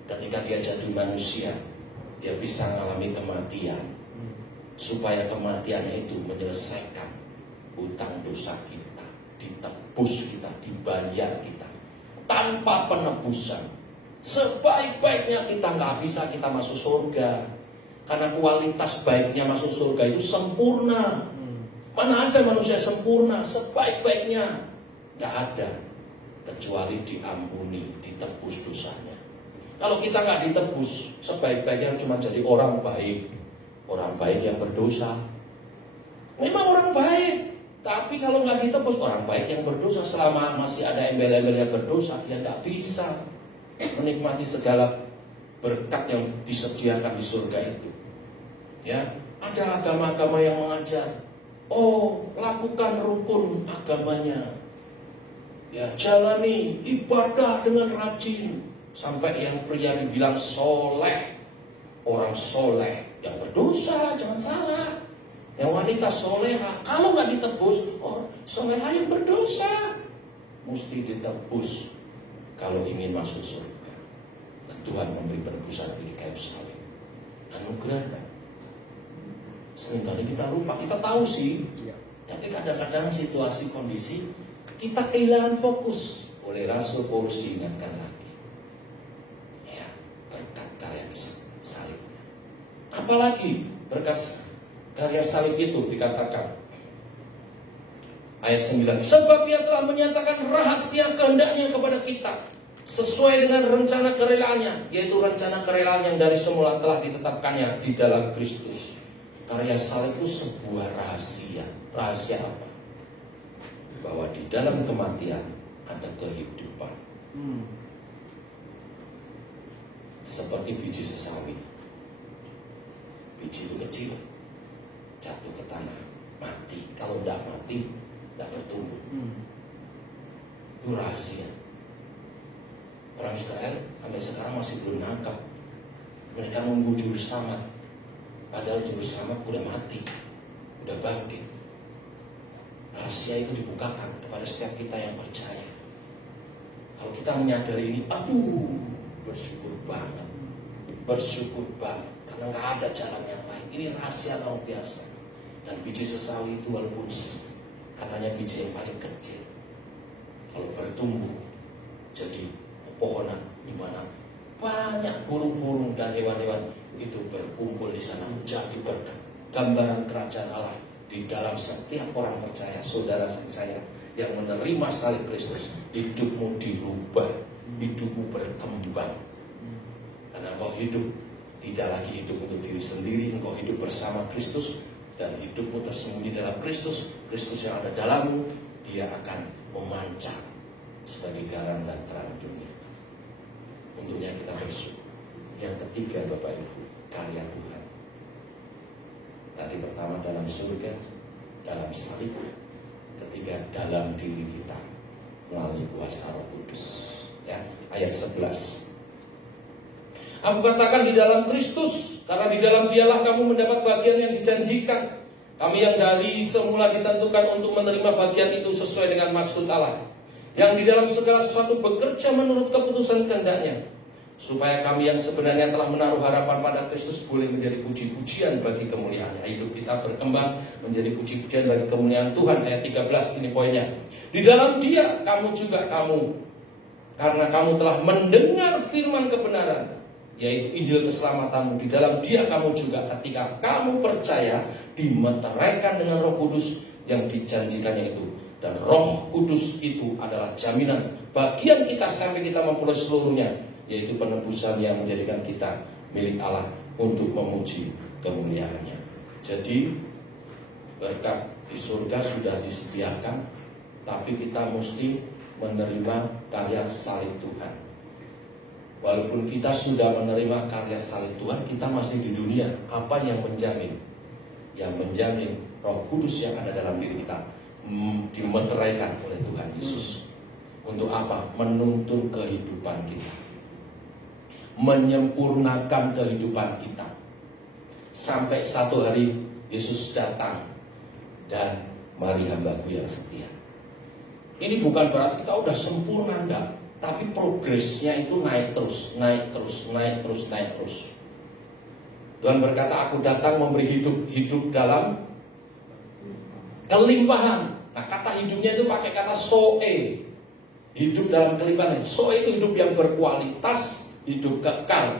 Ketika Dia jadi manusia, Dia bisa mengalami kematian, supaya kematiannya itu menyelesaikan hutang dosa kita, ditebus kita, dibayar kita. Tanpa penebusan, sebaik-baiknya kita nggak bisa kita masuk surga, karena kualitas baiknya masuk surga itu sempurna. Mana ada manusia sempurna, sebaik-baiknya? Nggak ada, kecuali diampuni, ditebus dosanya. Kalau kita nggak ditebus, sebaik-baiknya cuma jadi orang baik yang berdosa. Memang orang baik, tapi kalau nggak ditebus, orang baik yang berdosa. Selama masih ada embel-embel yang berdosa, ya nggak bisa. menikmati segala berkat yang disediakan di surga itu. Ya, ada agama-agama yang mengajar, oh, lakukan rukun agamanya. Ya, jalani ibadah dengan rajin. Sampai yang pria dibilang soleh, orang soleh yang berdosa, jangan salah. Yang wanita soleha, kalau nggak ditebus, oh, soleha yang berdosa mesti ditebus kalau ingin masuk surga. Dan Tuhan memberi penebusan di kayu salib, anugerah. Seringkali kita lupa, kita tahu sih, tapi kadang-kadang situasi kondisi kita kehilangan fokus. Oleh Rasul Paulus diingatkan lagi, ya, berkat karya salib. Apalagi berkat karya salib itu dikatakan ayat 9, sebab ia telah menyatakan rahasia kehendaknya kepada kita sesuai dengan rencana kerelaannya, yaitu rencana kerelaan yang dari semula telah ditetapkannya di dalam Kristus. Karya salib itu sebuah rahasia. Rahasia apa? Bahwa di dalam kematian ada kehidupan. Seperti biji sesawi. Biji itu kecil, jatuh ke tanah, mati. Kalau tidak mati, tidak bertumbuh. Itu rahasia. Orang Israel sampai sekarang masih belum nangkap. Mereka nunggu juru selamat, padahal juru selamat udah mati, udah bangkit. Rahasia itu dibukakan kepada setiap kita yang percaya. Kalau kita menyadari ini, aduh, bersyukur banget, karena nggak ada jalan yang lain. Ini rahasia luar biasa. Dan biji sesawi itu walaupun katanya biji yang paling kecil, kalau bertumbuh jadi pepohonan di mana banyak burung-burung dan hewan-hewan itu berkumpul di sana menjadi berkat. Gambaran kerajaan Allah di dalam setiap orang percaya, saudara saya yang menerima salib Kristus, hidupmu dirubah, hidupmu berkembang. Karena engkau hidup tidak lagi hidup untuk diri sendiri, engkau hidup bersama Kristus dan hidupmu tersembunyi dalam Kristus. Kristus yang ada dalammu, dia akan memancar sebagai garam dan terang dunia. Untuknya kita bersyukur. Yang ketiga, Bapak Ibu, karya Tuhan. Tadi pertama dalam surga, dalam salib. Ketiga, dalam diri kita melalui kuasa Roh Kudus. Ya, ayat 11. Aku katakan di dalam Kristus, karena di dalam Dialah kamu mendapat bagian yang dijanjikan. Kami yang dari semula ditentukan untuk menerima bagian itu sesuai dengan maksud Allah, yang di dalam segala sesuatu bekerja menurut keputusan kehendaknya, supaya kami yang sebenarnya telah menaruh harapan pada Kristus boleh menjadi puji-pujian bagi kemuliaan-Nya. Hidup kita berkembang menjadi puji-pujian bagi kemuliaan Tuhan. Ayat 13 ini poinnya. Di dalam Dia kamu juga karena kamu telah mendengar firman kebenaran, yaitu Injil keselamatanmu. Di dalam Dia kamu juga ketika kamu percaya dimeteraikan dengan Roh Kudus yang dijanjikannya itu. Dan Roh Kudus itu adalah jaminan bagian kita sampai kita memperoleh seluruhnya, yaitu penebusan yang menjadikan kita milik Allah untuk memuji kemuliaan-Nya. Jadi berkat di surga sudah disediakan, tapi kita mesti menerima karya salib Tuhan. Walaupun kita sudah menerima karya salib Tuhan, kita masih di dunia. Apa yang menjamin? Yang menjamin Roh Kudus yang ada dalam diri kita dimeteraikan oleh Tuhan Yesus. Untuk apa? Menuntun kehidupan kita, menyempurnakan kehidupan kita, sampai satu hari Yesus datang dan mari hambaku yang setia. Ini bukan berarti kita udah sempurna, enggak, tapi progresnya itu naik terus. Tuhan berkata, aku datang memberi hidup dalam kelimpahan. Nah, kata hidupnya itu pakai kata soe, hidup dalam kelimpahan. Soe itu hidup yang berkualitas, hidup kekal.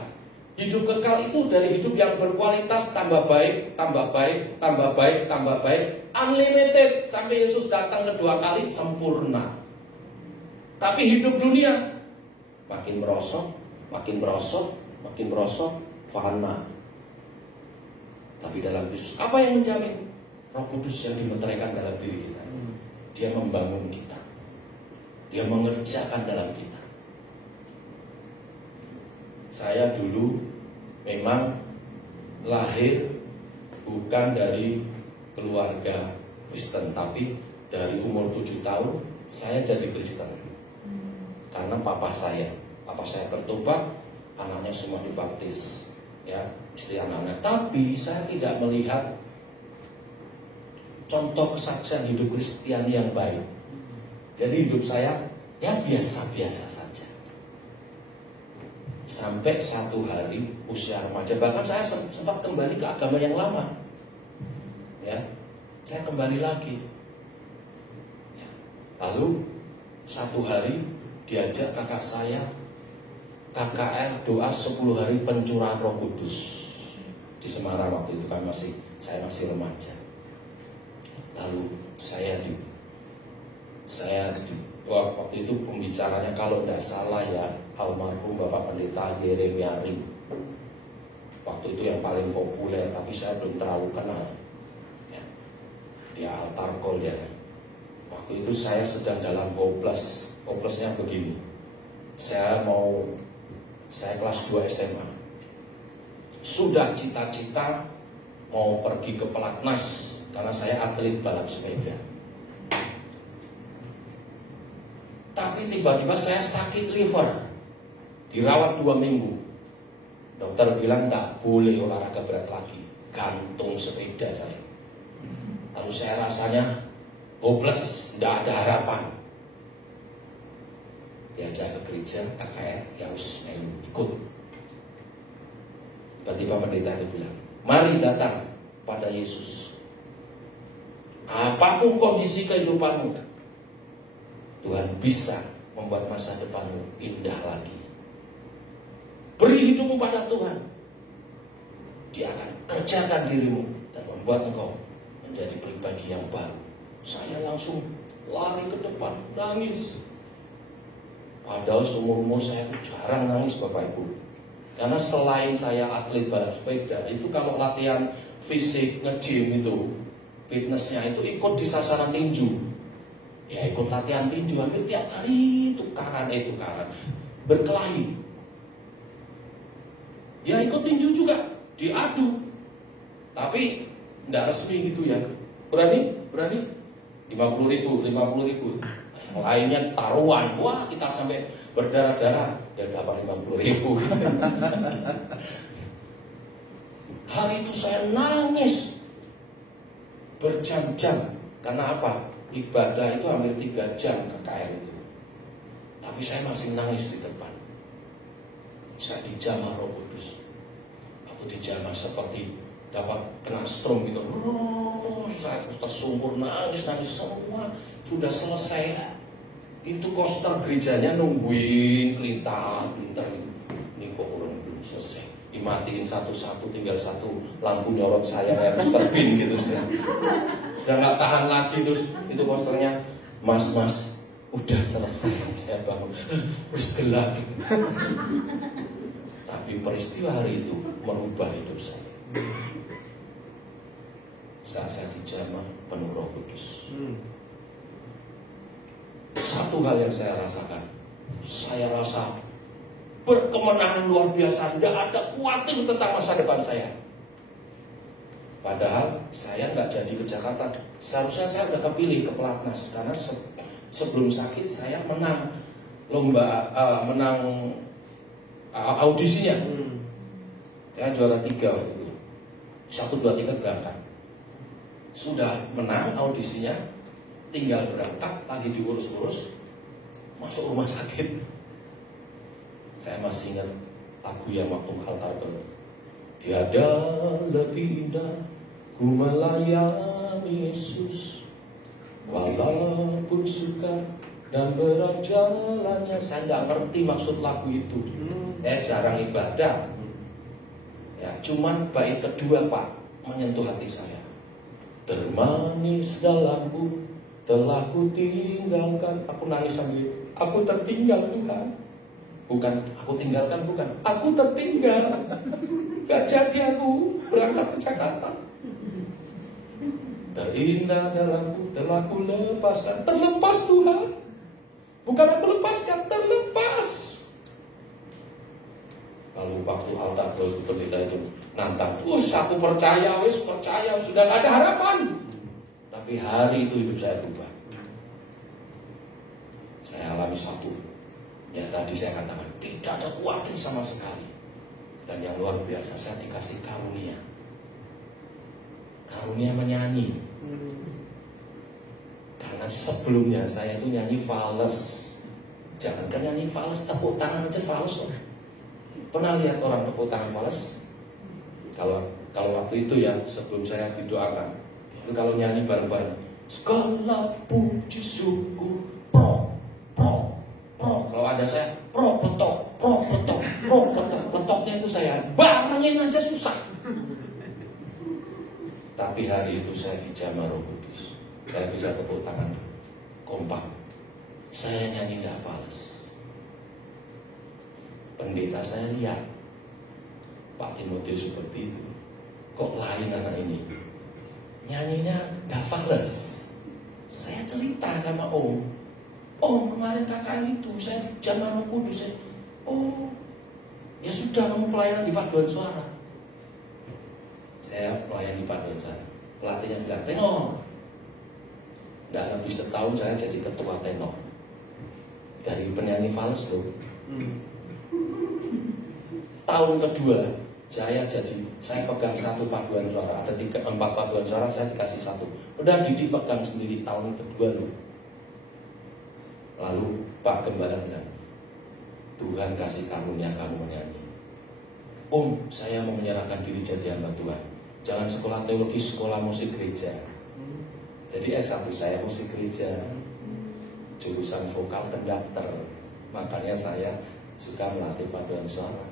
Hidup kekal itu dari hidup yang berkualitas tambah baik, unlimited sampai Yesus datang kedua kali sempurna. Tapi hidup dunia makin merosot, fana. Tapi dalam Yesus apa yang menjamin? Roh Kudus yang dimeteraikan dalam diri kita. Dia membangun kita, Dia mengerjakan dalam kita. Saya dulu memang lahir bukan dari keluarga Kristen, tapi dari umur 7 tahun saya jadi Kristen. Karena papa saya bertobat, anaknya semua dibaptis, ya, istri anaknya. Tapi saya tidak melihat contoh kesaksian hidup Kristiani yang baik. Jadi hidup saya ya biasa-biasa saja. Sampai satu hari usia remaja, bahkan saya sempat kembali ke agama yang lama. Ya, saya kembali lagi. Ya. Lalu satu hari diajak kakak saya KKR doa 10 hari pencurahan Roh Kudus di Semarang. Waktu itu kan saya masih remaja. Lalu waktu itu pembicaranya kalau tidak salah ya almarhum Bapak Pendeta Yeremia Rim. Waktu itu yang paling populer, tapi saya belum terlalu kenal. Ya. Dia altar call ya. Waktu itu saya sedang dalam hopeless. Hopelessnya begini. Saya kelas 2 SMA. Sudah cita-cita mau pergi ke pelatnas karena saya atlet balap sepeda. Tapi tiba-tiba saya sakit liver, dirawat 2 minggu. Dokter bilang tak boleh olahraga berat lagi, gantung sepeda saya. Lalu saya rasanya hopeless, tidak ada harapan. Diajak ke gereja KKR, ya harus ikut. Tiba-tiba pendeta itu bilang, mari datang pada Yesus. Apapun kondisi kehidupanmu, Tuhan bisa membuat masa depanmu indah lagi. Beri hidupmu pada Tuhan, Dia akan kerjakan dirimu dan membuat engkau menjadi pribadi yang baru. Saya langsung lari ke depan, nangis. Padahal seumur umur saya jarang nangis Bapak Ibu. Karena selain saya atlet balap sepeda, itu kalau latihan fisik, nge-gym itu, fitnessnya itu ikut di sasaran tinju. Ya ikut latihan tinju hampir tiap hari, tukaran. Berkelahi. Ya ikut tinju juga, diadu. Tapi tidak resmi gitu ya. Berani? 50.000. Yang lainnya taruhan. Wah, kita sampai berdarah-darah. Ya dapat 50.000. Hari itu saya nangis berjam-jam. Karena apa? Ibadah itu hampir 3 jam KKR itu. Tapi saya masih nangis di depan. Saya dijamah Roh Kudus. Aku dijamah seperti dapat kena stroke gitu. Saya tersungkur nangis semua. Sudah selesai. Itu koster gerejanya nungguin kelintar gitu. Ini kok belum selesai. Dimatiin satu-satu, tinggal satu lampu nyorot saya harus terbin gitu. Sudah nggak tahan lagi terus itu kosternya, mas udah selesai. Saya bangun, terus gelap. Tapi peristiwa hari itu merubah hidup saya. Saat saya dijamah penuh Roh Kudus. Satu hal yang saya rasakan, saya rasa berkemenangan luar biasa. Tidak ada khawatir tentang masa depan saya. Padahal saya nggak jadi ke Jakarta. Seharusnya saya udah kepilih ke pelatnas karena sebelum sakit saya menang lomba, menang audisinya. Saya juara 3 waktu itu. 1, 2, 3 berangkat. Sudah menang audisinya, tinggal berangkat, lagi diurus-urus, masuk rumah sakit. Saya masih ingat lagu yang waktu altar call. Tiada lebih indah ku melayani Yesus, walaupun suka dan berat jalannya. Saya nggak ngerti maksud lagu itu. Jarang ibadah. Ya, cuman bait kedua Pak menyentuh hati saya. Termanis dalamku telah ku tinggalkan. Aku nangis sambil, aku tertinggal Tuhan. Bukan, aku tinggalkan, bukan. Aku tertinggal. Gak jadi aku berangkat ke Jakarta. Terindah dalamku telah ku lepaskan. Terlepas Tuhan. Bukan aku lepaskan, terlepas. Lalu waktu altar itu pendeta itu nantang, aku percaya, sudah gak ada harapan. Tapi hari itu hidup saya berubah. Saya alami satu, ya tadi saya katakan tidak ada kuatir sama sekali. Dan yang luar biasa, saya dikasih karunia menyanyi. Karena sebelumnya saya itu nyanyi fals. Jangankan nyanyi fals, tepuk tangan aja fals kok. Pernah lihat orang tepuk tangan fals? Kalau waktu itu ya, sebelum saya didoakan, itu kalau nyanyi bareng-bareng, segala puji syukur, pro. Kalau ada saya, petok. Petoknya itu saya barengin aja susah. Tapi hari itu saya dijamah Roh Kudus. Saya bisa tepuk tangan kompak. Saya nyanyi gak fals. Pendeta saya lihat Pak Timotius seperti itu. Kok lain anak ini? Nyanyinya gak fals. Saya cerita sama Om, kemarin kakak itu saya dijamah Roh Kudus. Ya sudah, kamu pelayanan di paduan suara. Saya pelayan di paduan suara. Pelatihnya bilang, tenor. Nggak lebih setahun saya jadi ketua tenor. Dari penyanyi fals loh. Tahun kedua saya pegang satu paduan suara. Ada 4 paduan suara, saya dikasih 1. Udah Didi pegang sendiri tahun kedua loh. Lalu Pak Gembala bilang, Tuhan kasih karunia kamu menyanyi. Saya mau menyerahkan diri jadi hamba Tuhan. Jangan sekolah teologi, sekolah musik gereja. Jadi S1 saya musik gereja, jurusan vokal konduktor. Makanya saya suka melatih paduan suara.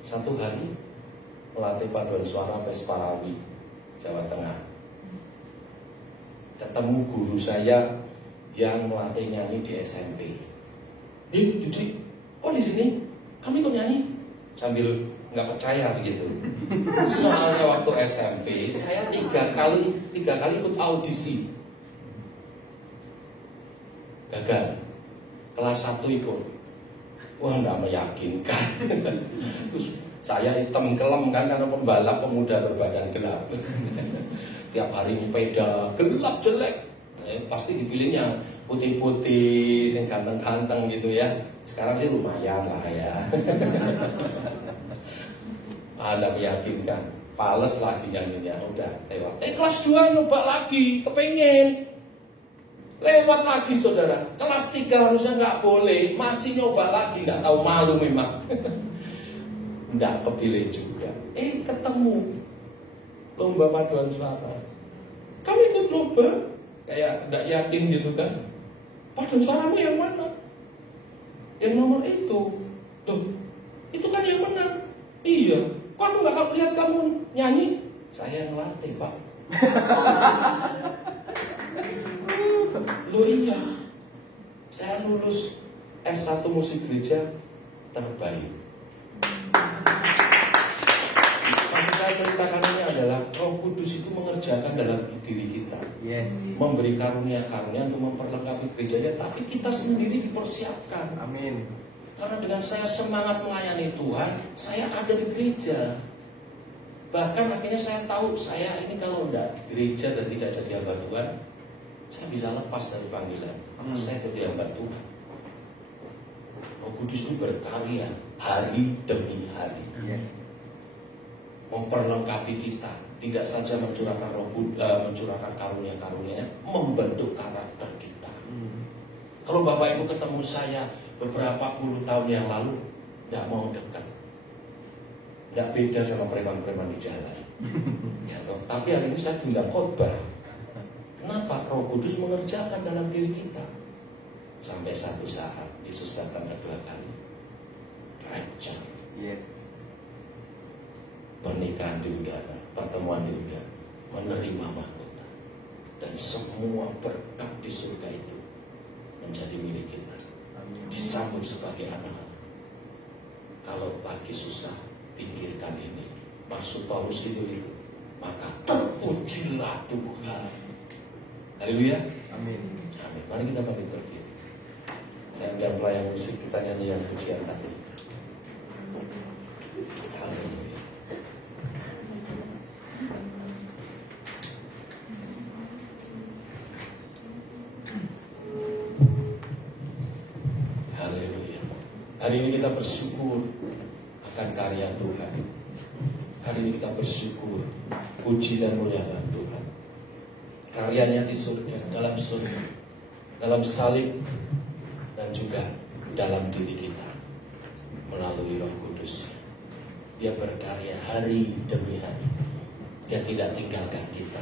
Satu hari melatih paduan suara Pesparawi, Jawa Tengah. Ketemu guru saya yang melatih nyanyi di SMP. Didi, kok di sini? Kami kok nyanyi? Sambil nggak percaya begitu. Soalnya waktu SMP saya 3 kali ikut audisi, gagal. Kelas 1 ikut, wah nggak meyakinkan. Terus saya hitam kelem kan, karena pembalap pemuda berbadan gelap. Tiap hari sepeda gelap jelek. Pasti dipilihnya putih-putih, yang ganteng-ganteng gitu ya. Sekarang sih lumayan lah ya. Ada meyakinkan, fales lagi nyanyinya, udah lewat. Kelas 2 nyoba lagi, kepengen. Lewat lagi saudara. Kelas 3 harusnya nggak boleh, masih nyoba lagi, nggak tahu malu memang. Nggak kepilih juga. Ketemu lomba paduan suara. Kami ikut lomba, kayak nggak yakin gitu kan. Paduan suaramu yang mana? Yang nomor itu. Tuh, itu kan yang menang. Iya. Kok aku nggak lihat kamu nyanyi? Saya ngelatih, Pak. Loh iya. Saya lulus S1 musik gereja terbaik. Yang saya ceritakan ini adalah Roh Kudus itu mengerjakan dalam diri kita. Yes. Memberi karunia-karunia untuk memperlengkapi gerejanya, tapi kita sendiri dipersiapkan. Amin. Karena dengan saya semangat melayani Tuhan, saya ada di gereja. Bahkan akhirnya saya tahu, saya ini kalau tidak di gereja dan tidak jadi hamba Tuhan, saya bisa lepas dari panggilan. Karena saya jadi hamba Tuhan. Roh Kudus itu berkarya hari demi hari. Yes. Memperlengkapi kita, tidak saja mencurahkan karunia-karunia, membentuk karakter kita. Kalau Bapak Ibu ketemu saya beberapa puluh tahun yang lalu, tidak mau dekat, tidak beda sama preman-preman di jalan. Ya, tapi hari ini saya bilang khotbah. Kenapa? Roh Kudus mengerjakan dalam diri kita. Sampai satu saat Yesus datang kedua kali. Rapture. Yes. Pernikahan di udara, pertemuan di udara, menerima mahkota, dan semua berkat di surga itu menjadi milik kita. Disambut sebagai anak. Kalau lagi susah, pikirkan ini. Maksud Paulus itu, maka terpujilah Tuhan. Haleluya. Amin. Amin. Mari kita bangkit berdiri. Saya akan pelayan musik, kita nyanyi yang pujian tadi. Hari ini kita bersyukur akan karya Tuhan. Hari ini kita bersyukur, puji dan muliakan Tuhan. Karyanya di surga, dalam salib, dan juga dalam diri kita melalui Roh Kudus. Dia berkarya hari demi hari. Dia tidak tinggalkan kita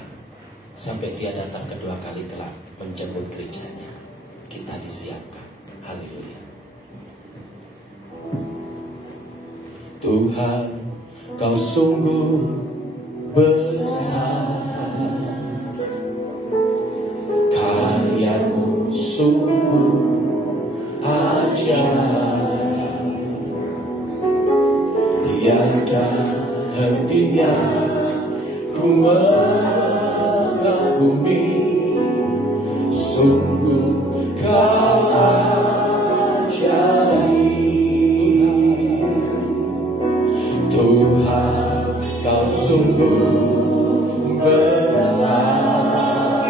sampai Dia datang kedua kali kelak menjemput gerejanya. Kita disiapkan. Haleluya. Tuhan, Kau sungguh besar, karya-Mu sungguh ajaib, tiada hentinya ku mengagumi, sungguh Kau ajaib. Tuhan, Kau sungguh besar,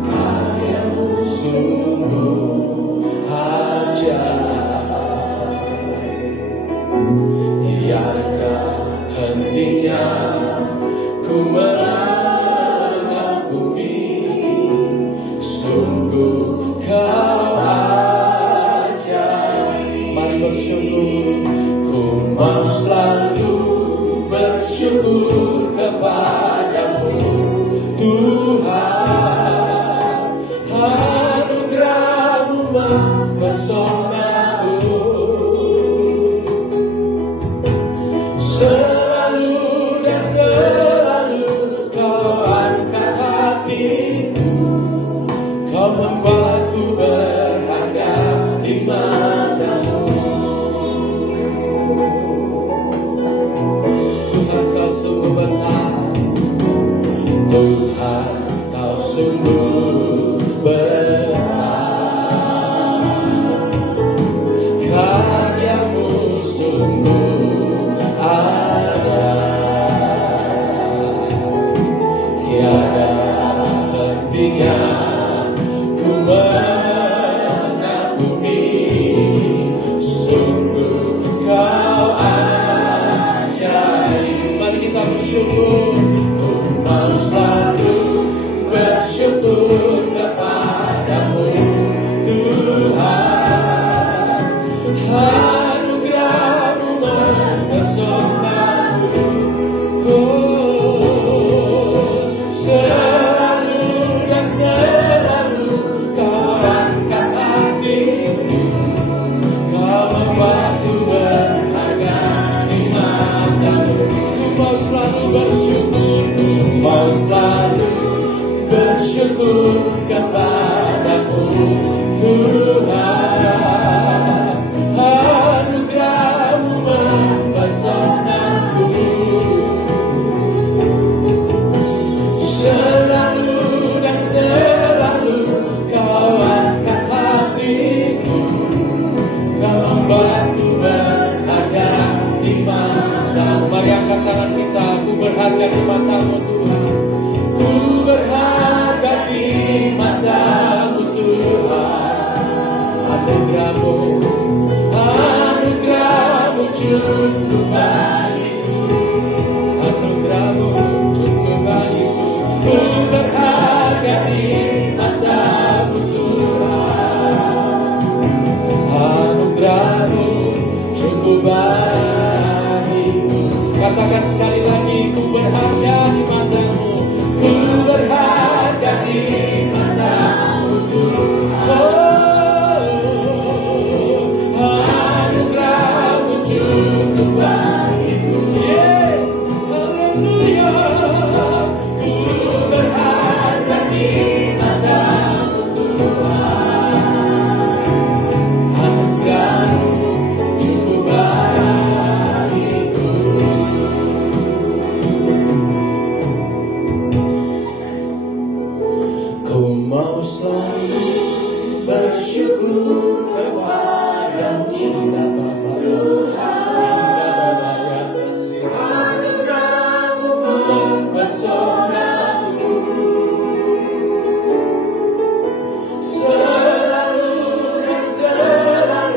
karya-Mu sungguh ajaib, tiada hentinya ku mengagumi, sungguh Kau ajaib. Mari bersyukur. Ku mau selalu bersyukur kepadamu, Tuhan. Anugerah-Mu mempesonaku, selalu dan selalu Kau angkat hatiku, Kau membuatku berharga di mata-Mu. Sungguh besar, Tuhan, Kau sungguh besar, karya-Mu sungguh ajaib, tiada hentinya ku mengagumi, sungguh Kau ajaib. Kita bersyukur, ku mau selalu bersyukur kepadamu, Tuhan. Anugerah-Mu mempesonaku, selalu dan selalu Kau angkat hatiku, Kau membuatku berharga di mata-Mu. Mau selalu bersyukur, mau selalu bersyukur kepadamu, Tuhan. Anugerah-Mu mempesonaku, selalu dan selalu Kau angkat hatiku, Kau membuatku berharga di mata-Mu. Mari angkat tangan kita. Ku berharga di mata-Mu, Tuhan. Ku berharga di mata-Mu, Tuhan. Anugerah-Mu, anugerah-Mu cukup bagiku, anugerah-Mu cukup bagiku. Ku berharga di mata-Mu, Tuhan. Anugerah-Mu cukup bagiku. Katakan sekali lagi, ku berharga di mata-Mu, ku berharga di mata-Mu, Tuhan. Anugerah-Mu cukup bagiku, haleluya. Ku berharga di mata-Mu, Tuhan. Anugerah-Mu cukup bagiku. Ku mau selalu bersyukur kepadamu, anugerah-Mu mempesonaku, selalu dan selalu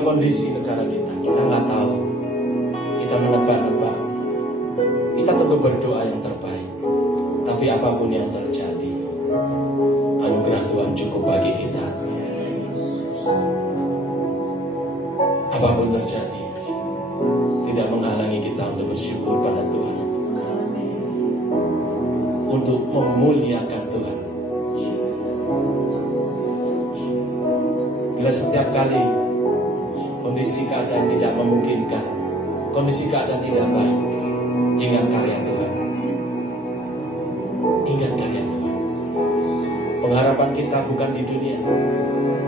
Kondisi negara kita nggak tahu, kita menebak-nebak, kita tentu berdoa yang terbaik. Tapi apapun yang terjadi, anugerah Tuhan cukup bagi kita. Apapun terjadi, tidak menghalangi kita untuk bersyukur pada Tuhan, untuk memuliakan Tuhan. Bila setiap kali kondisi keadaan tidak memungkinkan, kondisi keadaan tidak baik, ingat karya Tuhan. Ingat karya Tuhan. Pengharapan kita bukan di dunia,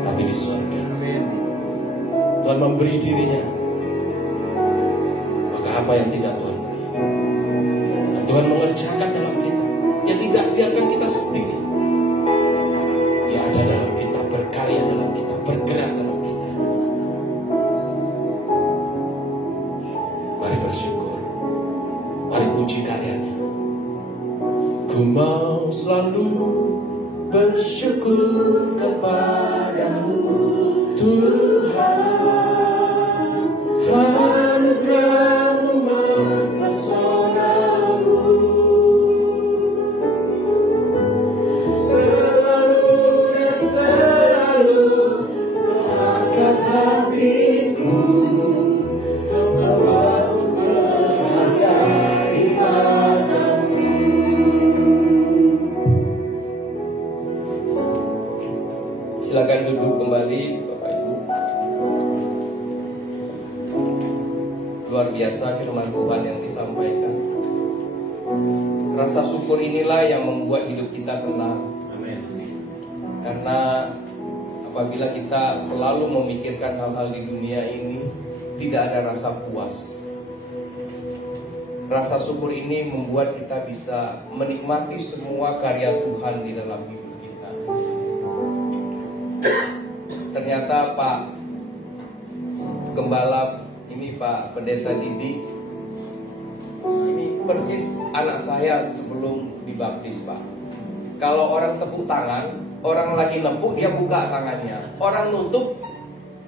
tapi di surga. Tuhan memberi dirinya, maka apa yang tidak Tuhan beri? Dan Tuhan mengerjakan dalam kita. Dia tidak biarkan kita sendiri. Dia ada dalam kita, berkarya dalam kita, bergerak dalam kita. Bersyukur, mari puji karyanya. Ku mau selalu bersyukur kepadamu Tuhan, anugerah-Mu Tuhan yang disampaikan. Rasa syukur inilah yang membuat hidup kita tenang. Karena apabila kita selalu memikirkan hal-hal di dunia ini, tidak ada rasa puas. Rasa syukur ini membuat kita bisa menikmati semua karya Tuhan di dalam hidup kita. Ternyata Pak Gembala, ini Pak Pendeta Didi, ini persis anak saya sebelum dibaptis Pak. Kalau orang tepuk tangan, orang lagi nepuk dia buka tangannya. Orang nutup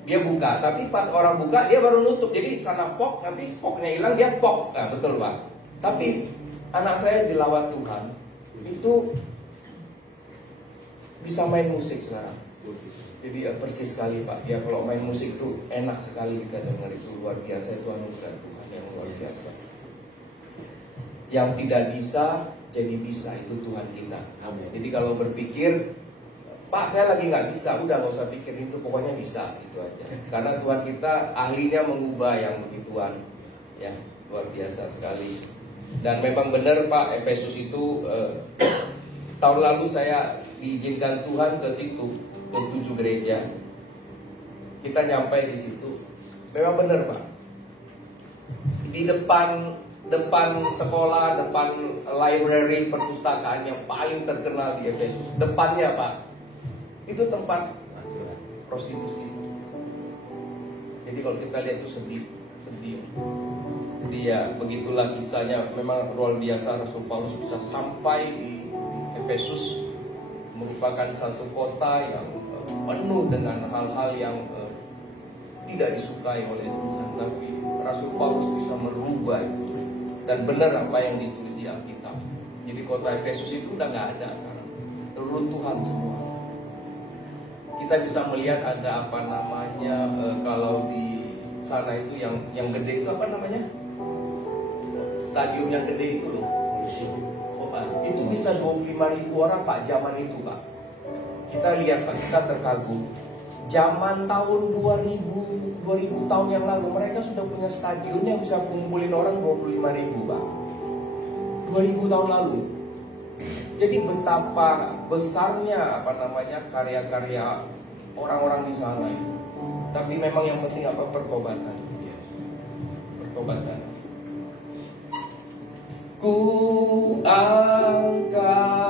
dia buka, tapi pas orang buka dia baru nutup. Jadi sana pok, nanti poknya hilang dia pok. Nah, betul Pak. Tapi anak saya dilawat Tuhan itu bisa main musik sekarang. Jadi persis sekali Pak. Ya kalau main musik itu enak sekali kita dengar, itu luar biasa, itu anugerah Tuhan yang luar biasa. Yang tidak bisa jadi bisa, itu Tuhan kita. Amin. Jadi kalau berpikir, Pak saya lagi nggak bisa, udah nggak usah pikir itu, pokoknya bisa, itu aja. Karena Tuhan kita ahlinya mengubah yang begituan, ya luar biasa sekali. Dan memang benar Pak, Efesus itu tahun lalu saya diizinkan Tuhan ke situ, ke 7 gereja. Kita nyampe di situ, memang benar Pak. Di depan sekolah, depan library perpustakaan yang paling terkenal di Efesus, depannya Pak, itu tempat prostitusi. Jadi kalau kita lihat itu sedih. Jadi ya begitulah kisahnya. Memang luar biasa Rasul Paulus bisa sampai di Efesus, merupakan satu kota yang penuh dengan hal-hal yang tidak disukai oleh Tuhan. Tapi Rasul Paulus bisa merubah itu. Dan benar apa yang ditulis di Alkitab. Jadi kota Efesus itu udah nggak ada sekarang, reruntuhan semua. Kita bisa melihat ada apa namanya, kalau di sana itu yang gede itu apa namanya, stadium yang gede itu loh, itu bisa 25.000 orang Pak, zaman itu Pak. Kita lihat Pak, kita terkagum. Zaman tahun 2000 tahun yang lalu mereka sudah punya stadion yang bisa kumpulin orang 25.000 Pak. 2000 tahun lalu. Jadi betapa besarnya apa namanya karya-karya orang-orang di sana. Tapi memang yang penting apa? Pertobatan. Pertobatan. Ku angkat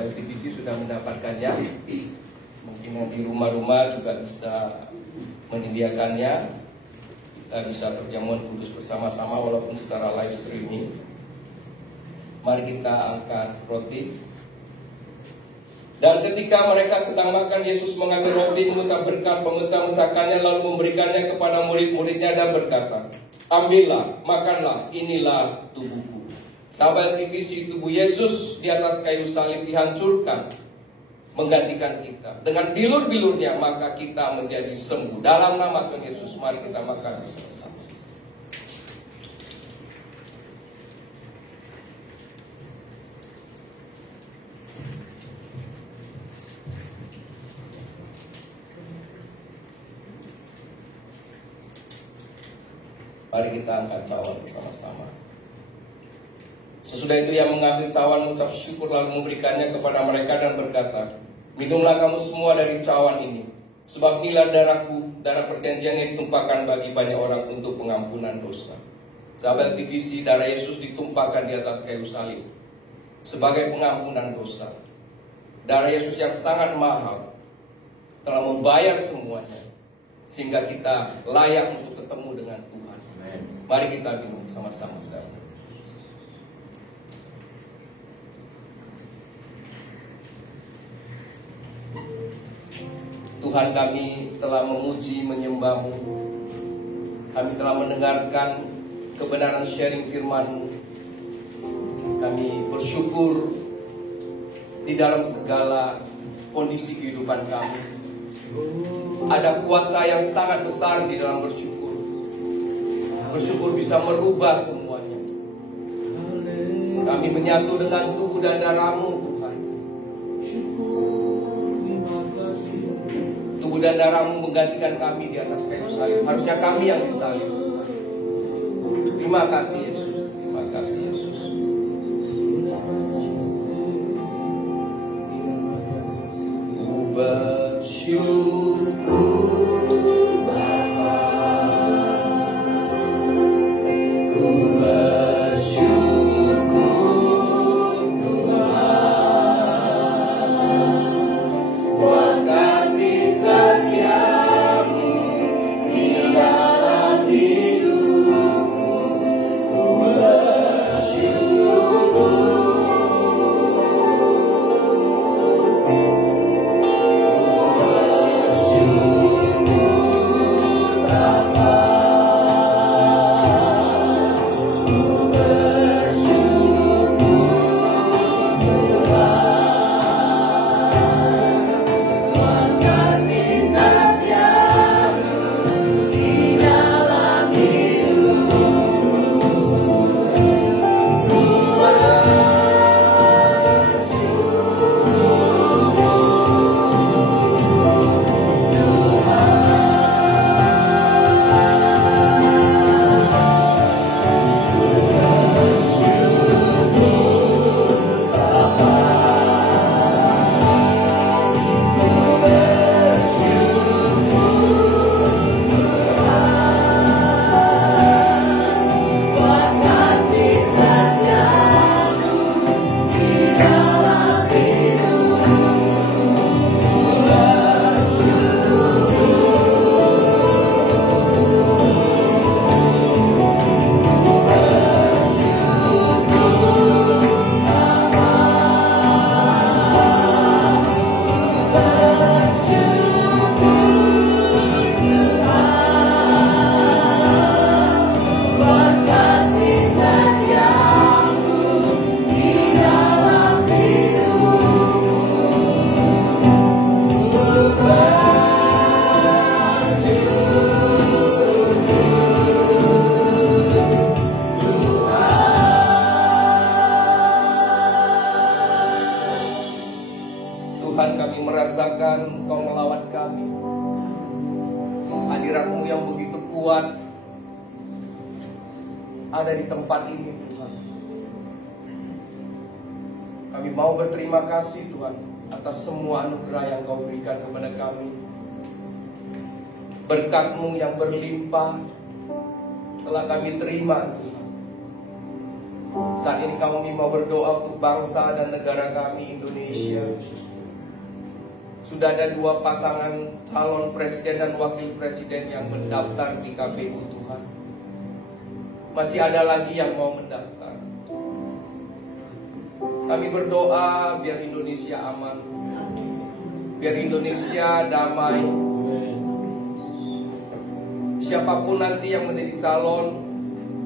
Sahabat TVC sudah mendapatkannya. Mungkin yang di rumah-rumah juga bisa menyediakannya. Kita bisa perjamuan kudus bersama-sama walaupun secara live streaming. Mari kita angkat roti. Dan ketika mereka sedang makan, Yesus mengambil roti, mengucap berkat, memecah-mecahkannya, lalu memberikannya kepada murid-muridnya dan berkata, ambillah, makanlah, inilah tubuhku. Sahabat TVC, tubuh Yesus di atas kayu salib dihancurkan, menggantikan kita. Dengan bilur-bilurnya, maka kita menjadi sembuh. Dalam nama Tuhan Yesus, mari kita makan bersama-sama. Mari kita angkat cawan bersama-sama. Sesudah itu ia mengambil cawan, mengucap syukur, lalu memberikannya kepada mereka dan berkata, minumlah kamu semua dari cawan ini, sebab inilah darahku, darah perjanjian yang ditumpahkan bagi banyak orang untuk pengampunan dosa. Sahabat TVC, darah Yesus ditumpahkan di atas kayu salib sebagai pengampunan dosa. Darah Yesus yang sangat mahal telah membayar semuanya, sehingga kita layak untuk ketemu dengan Tuhan. Mari kita minum sama-sama. Tuhan, kami telah memuji, menyembah-Mu. Kami telah mendengarkan kebenaran sharing firman-Mu. Kami bersyukur di dalam segala kondisi kehidupan kami. Ada kuasa yang sangat besar di dalam bersyukur. Bersyukur bisa merubah semuanya. Kami menyatu dengan tubuh dan darah-Mu, Tuhan. Tubuh dan darah-Mu menggantikan kami di atas kayu salib. Harusnya kami yang disalib. Terima kasih Yesus. Terima kasih Yesus. Ku bersyukur hadirat-Mu yang begitu kuat ada di tempat ini, Tuhan. Kami mau berterima kasih, Tuhan, atas semua anugerah yang Kau berikan kepada kami. Berkat-Mu yang berlimpah telah kami terima, Tuhan. Saat ini kami mau berdoa untuk bangsa dan negara kami Indonesia. Sudah ada 2 pasangan calon presiden dan wakil presiden yang mendaftar di KPU Tuhan. Masih ada lagi yang mau mendaftar. Kami berdoa biar Indonesia aman, biar Indonesia damai. Siapapun nanti yang menjadi calon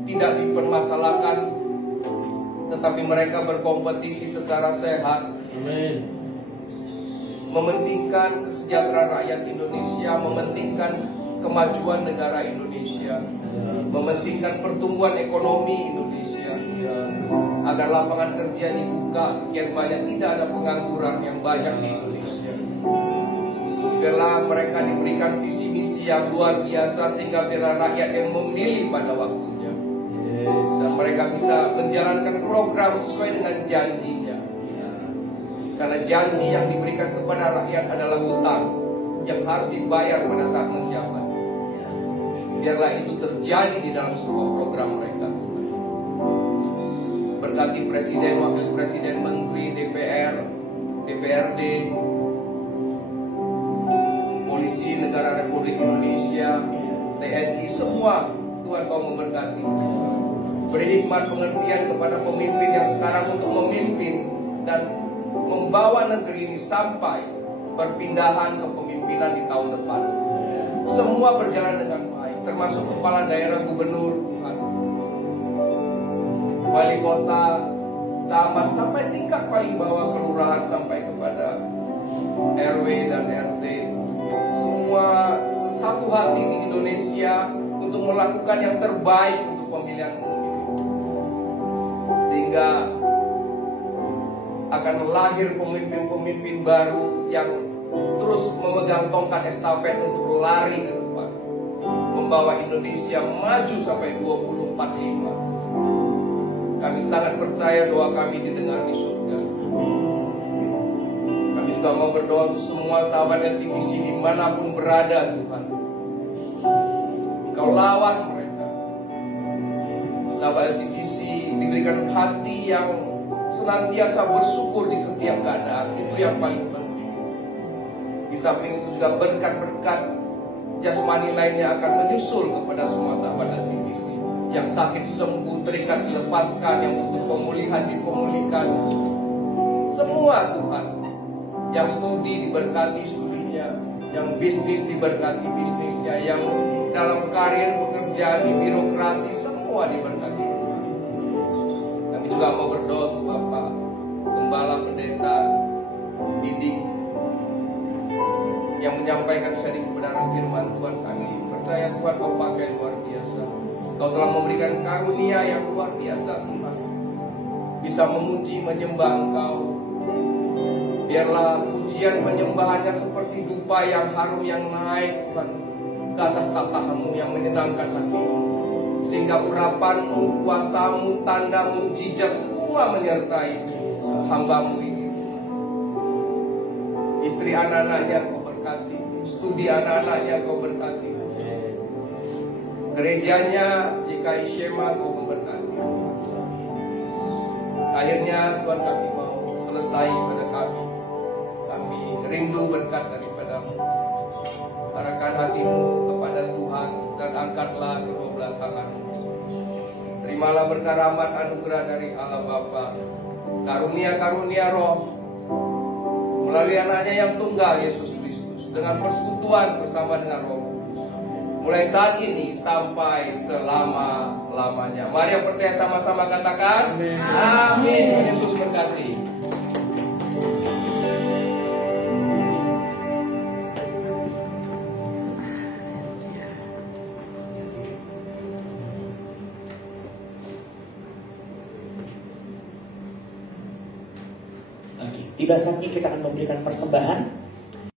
tidak dipermasalahkan, tetapi mereka berkompetisi secara sehat. Amin. Mementingkan kesejahteraan rakyat Indonesia, mementingkan kemajuan negara Indonesia, mementingkan pertumbuhan ekonomi Indonesia, agar lapangan kerja dibuka sekian banyak, tidak ada pengangguran yang banyak di Indonesia. Biarlah mereka diberikan visi misi yang luar biasa, sehingga biarlah rakyat yang memilih pada waktunya, dan mereka bisa menjalankan program sesuai dengan janjinya. Karena janji yang diberikan kepada rakyat adalah hutang yang harus dibayar pada saat menjabat. Biarlah itu terjadi di dalam semua program mereka. Berkati Presiden, Wakil Presiden, Menteri, DPR, DPRD, Polisi Negara Republik Indonesia, TNI, semua Tuhan Kau memberkati. Beri hikmat pengertian kepada pemimpin yang sekarang untuk memimpin dan membawa negeri ini sampai perpindahan kepemimpinan di tahun depan. Semua berjalan dengan baik, termasuk kepala daerah, gubernur, wali kota, camat, sampai tingkat paling bawah kelurahan, sampai kepada RW dan RT. Semua satu hati di Indonesia untuk melakukan yang terbaik untuk pemilihan umum ini. Sehingga akan lahir pemimpin-pemimpin baru yang terus memegang tongkat estafet untuk lari ke depan, membawa Indonesia maju sampai 2045. Kami sangat percaya doa kami didengar di surga. Kami juga mau berdoa untuk semua sahabat LTVC dimanapun berada, Tuhan. Kau lawan mereka. Sahabat LTVC diberikan hati yang senantiasa bersyukur di setiap keadaan. Itu yang paling penting. Di samping itu juga berkat-berkat jasmani lainnya akan menyusul kepada semua sahabat LTVC. Yang sakit sembuh, terikat dilepaskan, yang butuh pemulihan dipemulihkan. Semua Tuhan. Yang studi diberkati studinya, yang bisnis diberkati bisnisnya, yang dalam karir pekerjaan di birokrasi, semua diberkati. Kami juga mau berdoa untuk Bapak Gembala Pendeta Didi yang menyampaikan sharing kebenaran firman Tuhan. Kami percaya Tuhan Kau pakai luar biasa. Kau telah memberikan karunia yang luar biasa, Tuhan. Bisa memuji, menyembah Engkau. Biarlah pujian penyembahannya seperti dupa yang harum yang naik, Tuhan, ke atas tatamu yang menyenangkan hatimu. Sehingga urapanmu, kuasamu, tandamu, mujizat semua menyertai hambamu ini. Istri anak-anaknya Kau berkati, studi anak-anaknya Kau berkati, gerejanya GKI Shema Kau memberkati. Akhirnya Tuhan, kami mau selesai pada kami rindu berkat daripadamu. Arahkan hatimu kepada Tuhan dan angkatlah kedua belah tanganmu. Terimalah berkat rahmat anugerah dari Allah Bapa, karunia-karunia Roh melalui anaknya yang tunggal Yesus Kristus, dengan persekutuan bersama dengan Roh Kudus, mulai saat ini sampai selama-lamanya. Mari yang percaya sama-sama katakan amin. Yesus berkati. Tiba saatnya kita akan memberikan persembahan.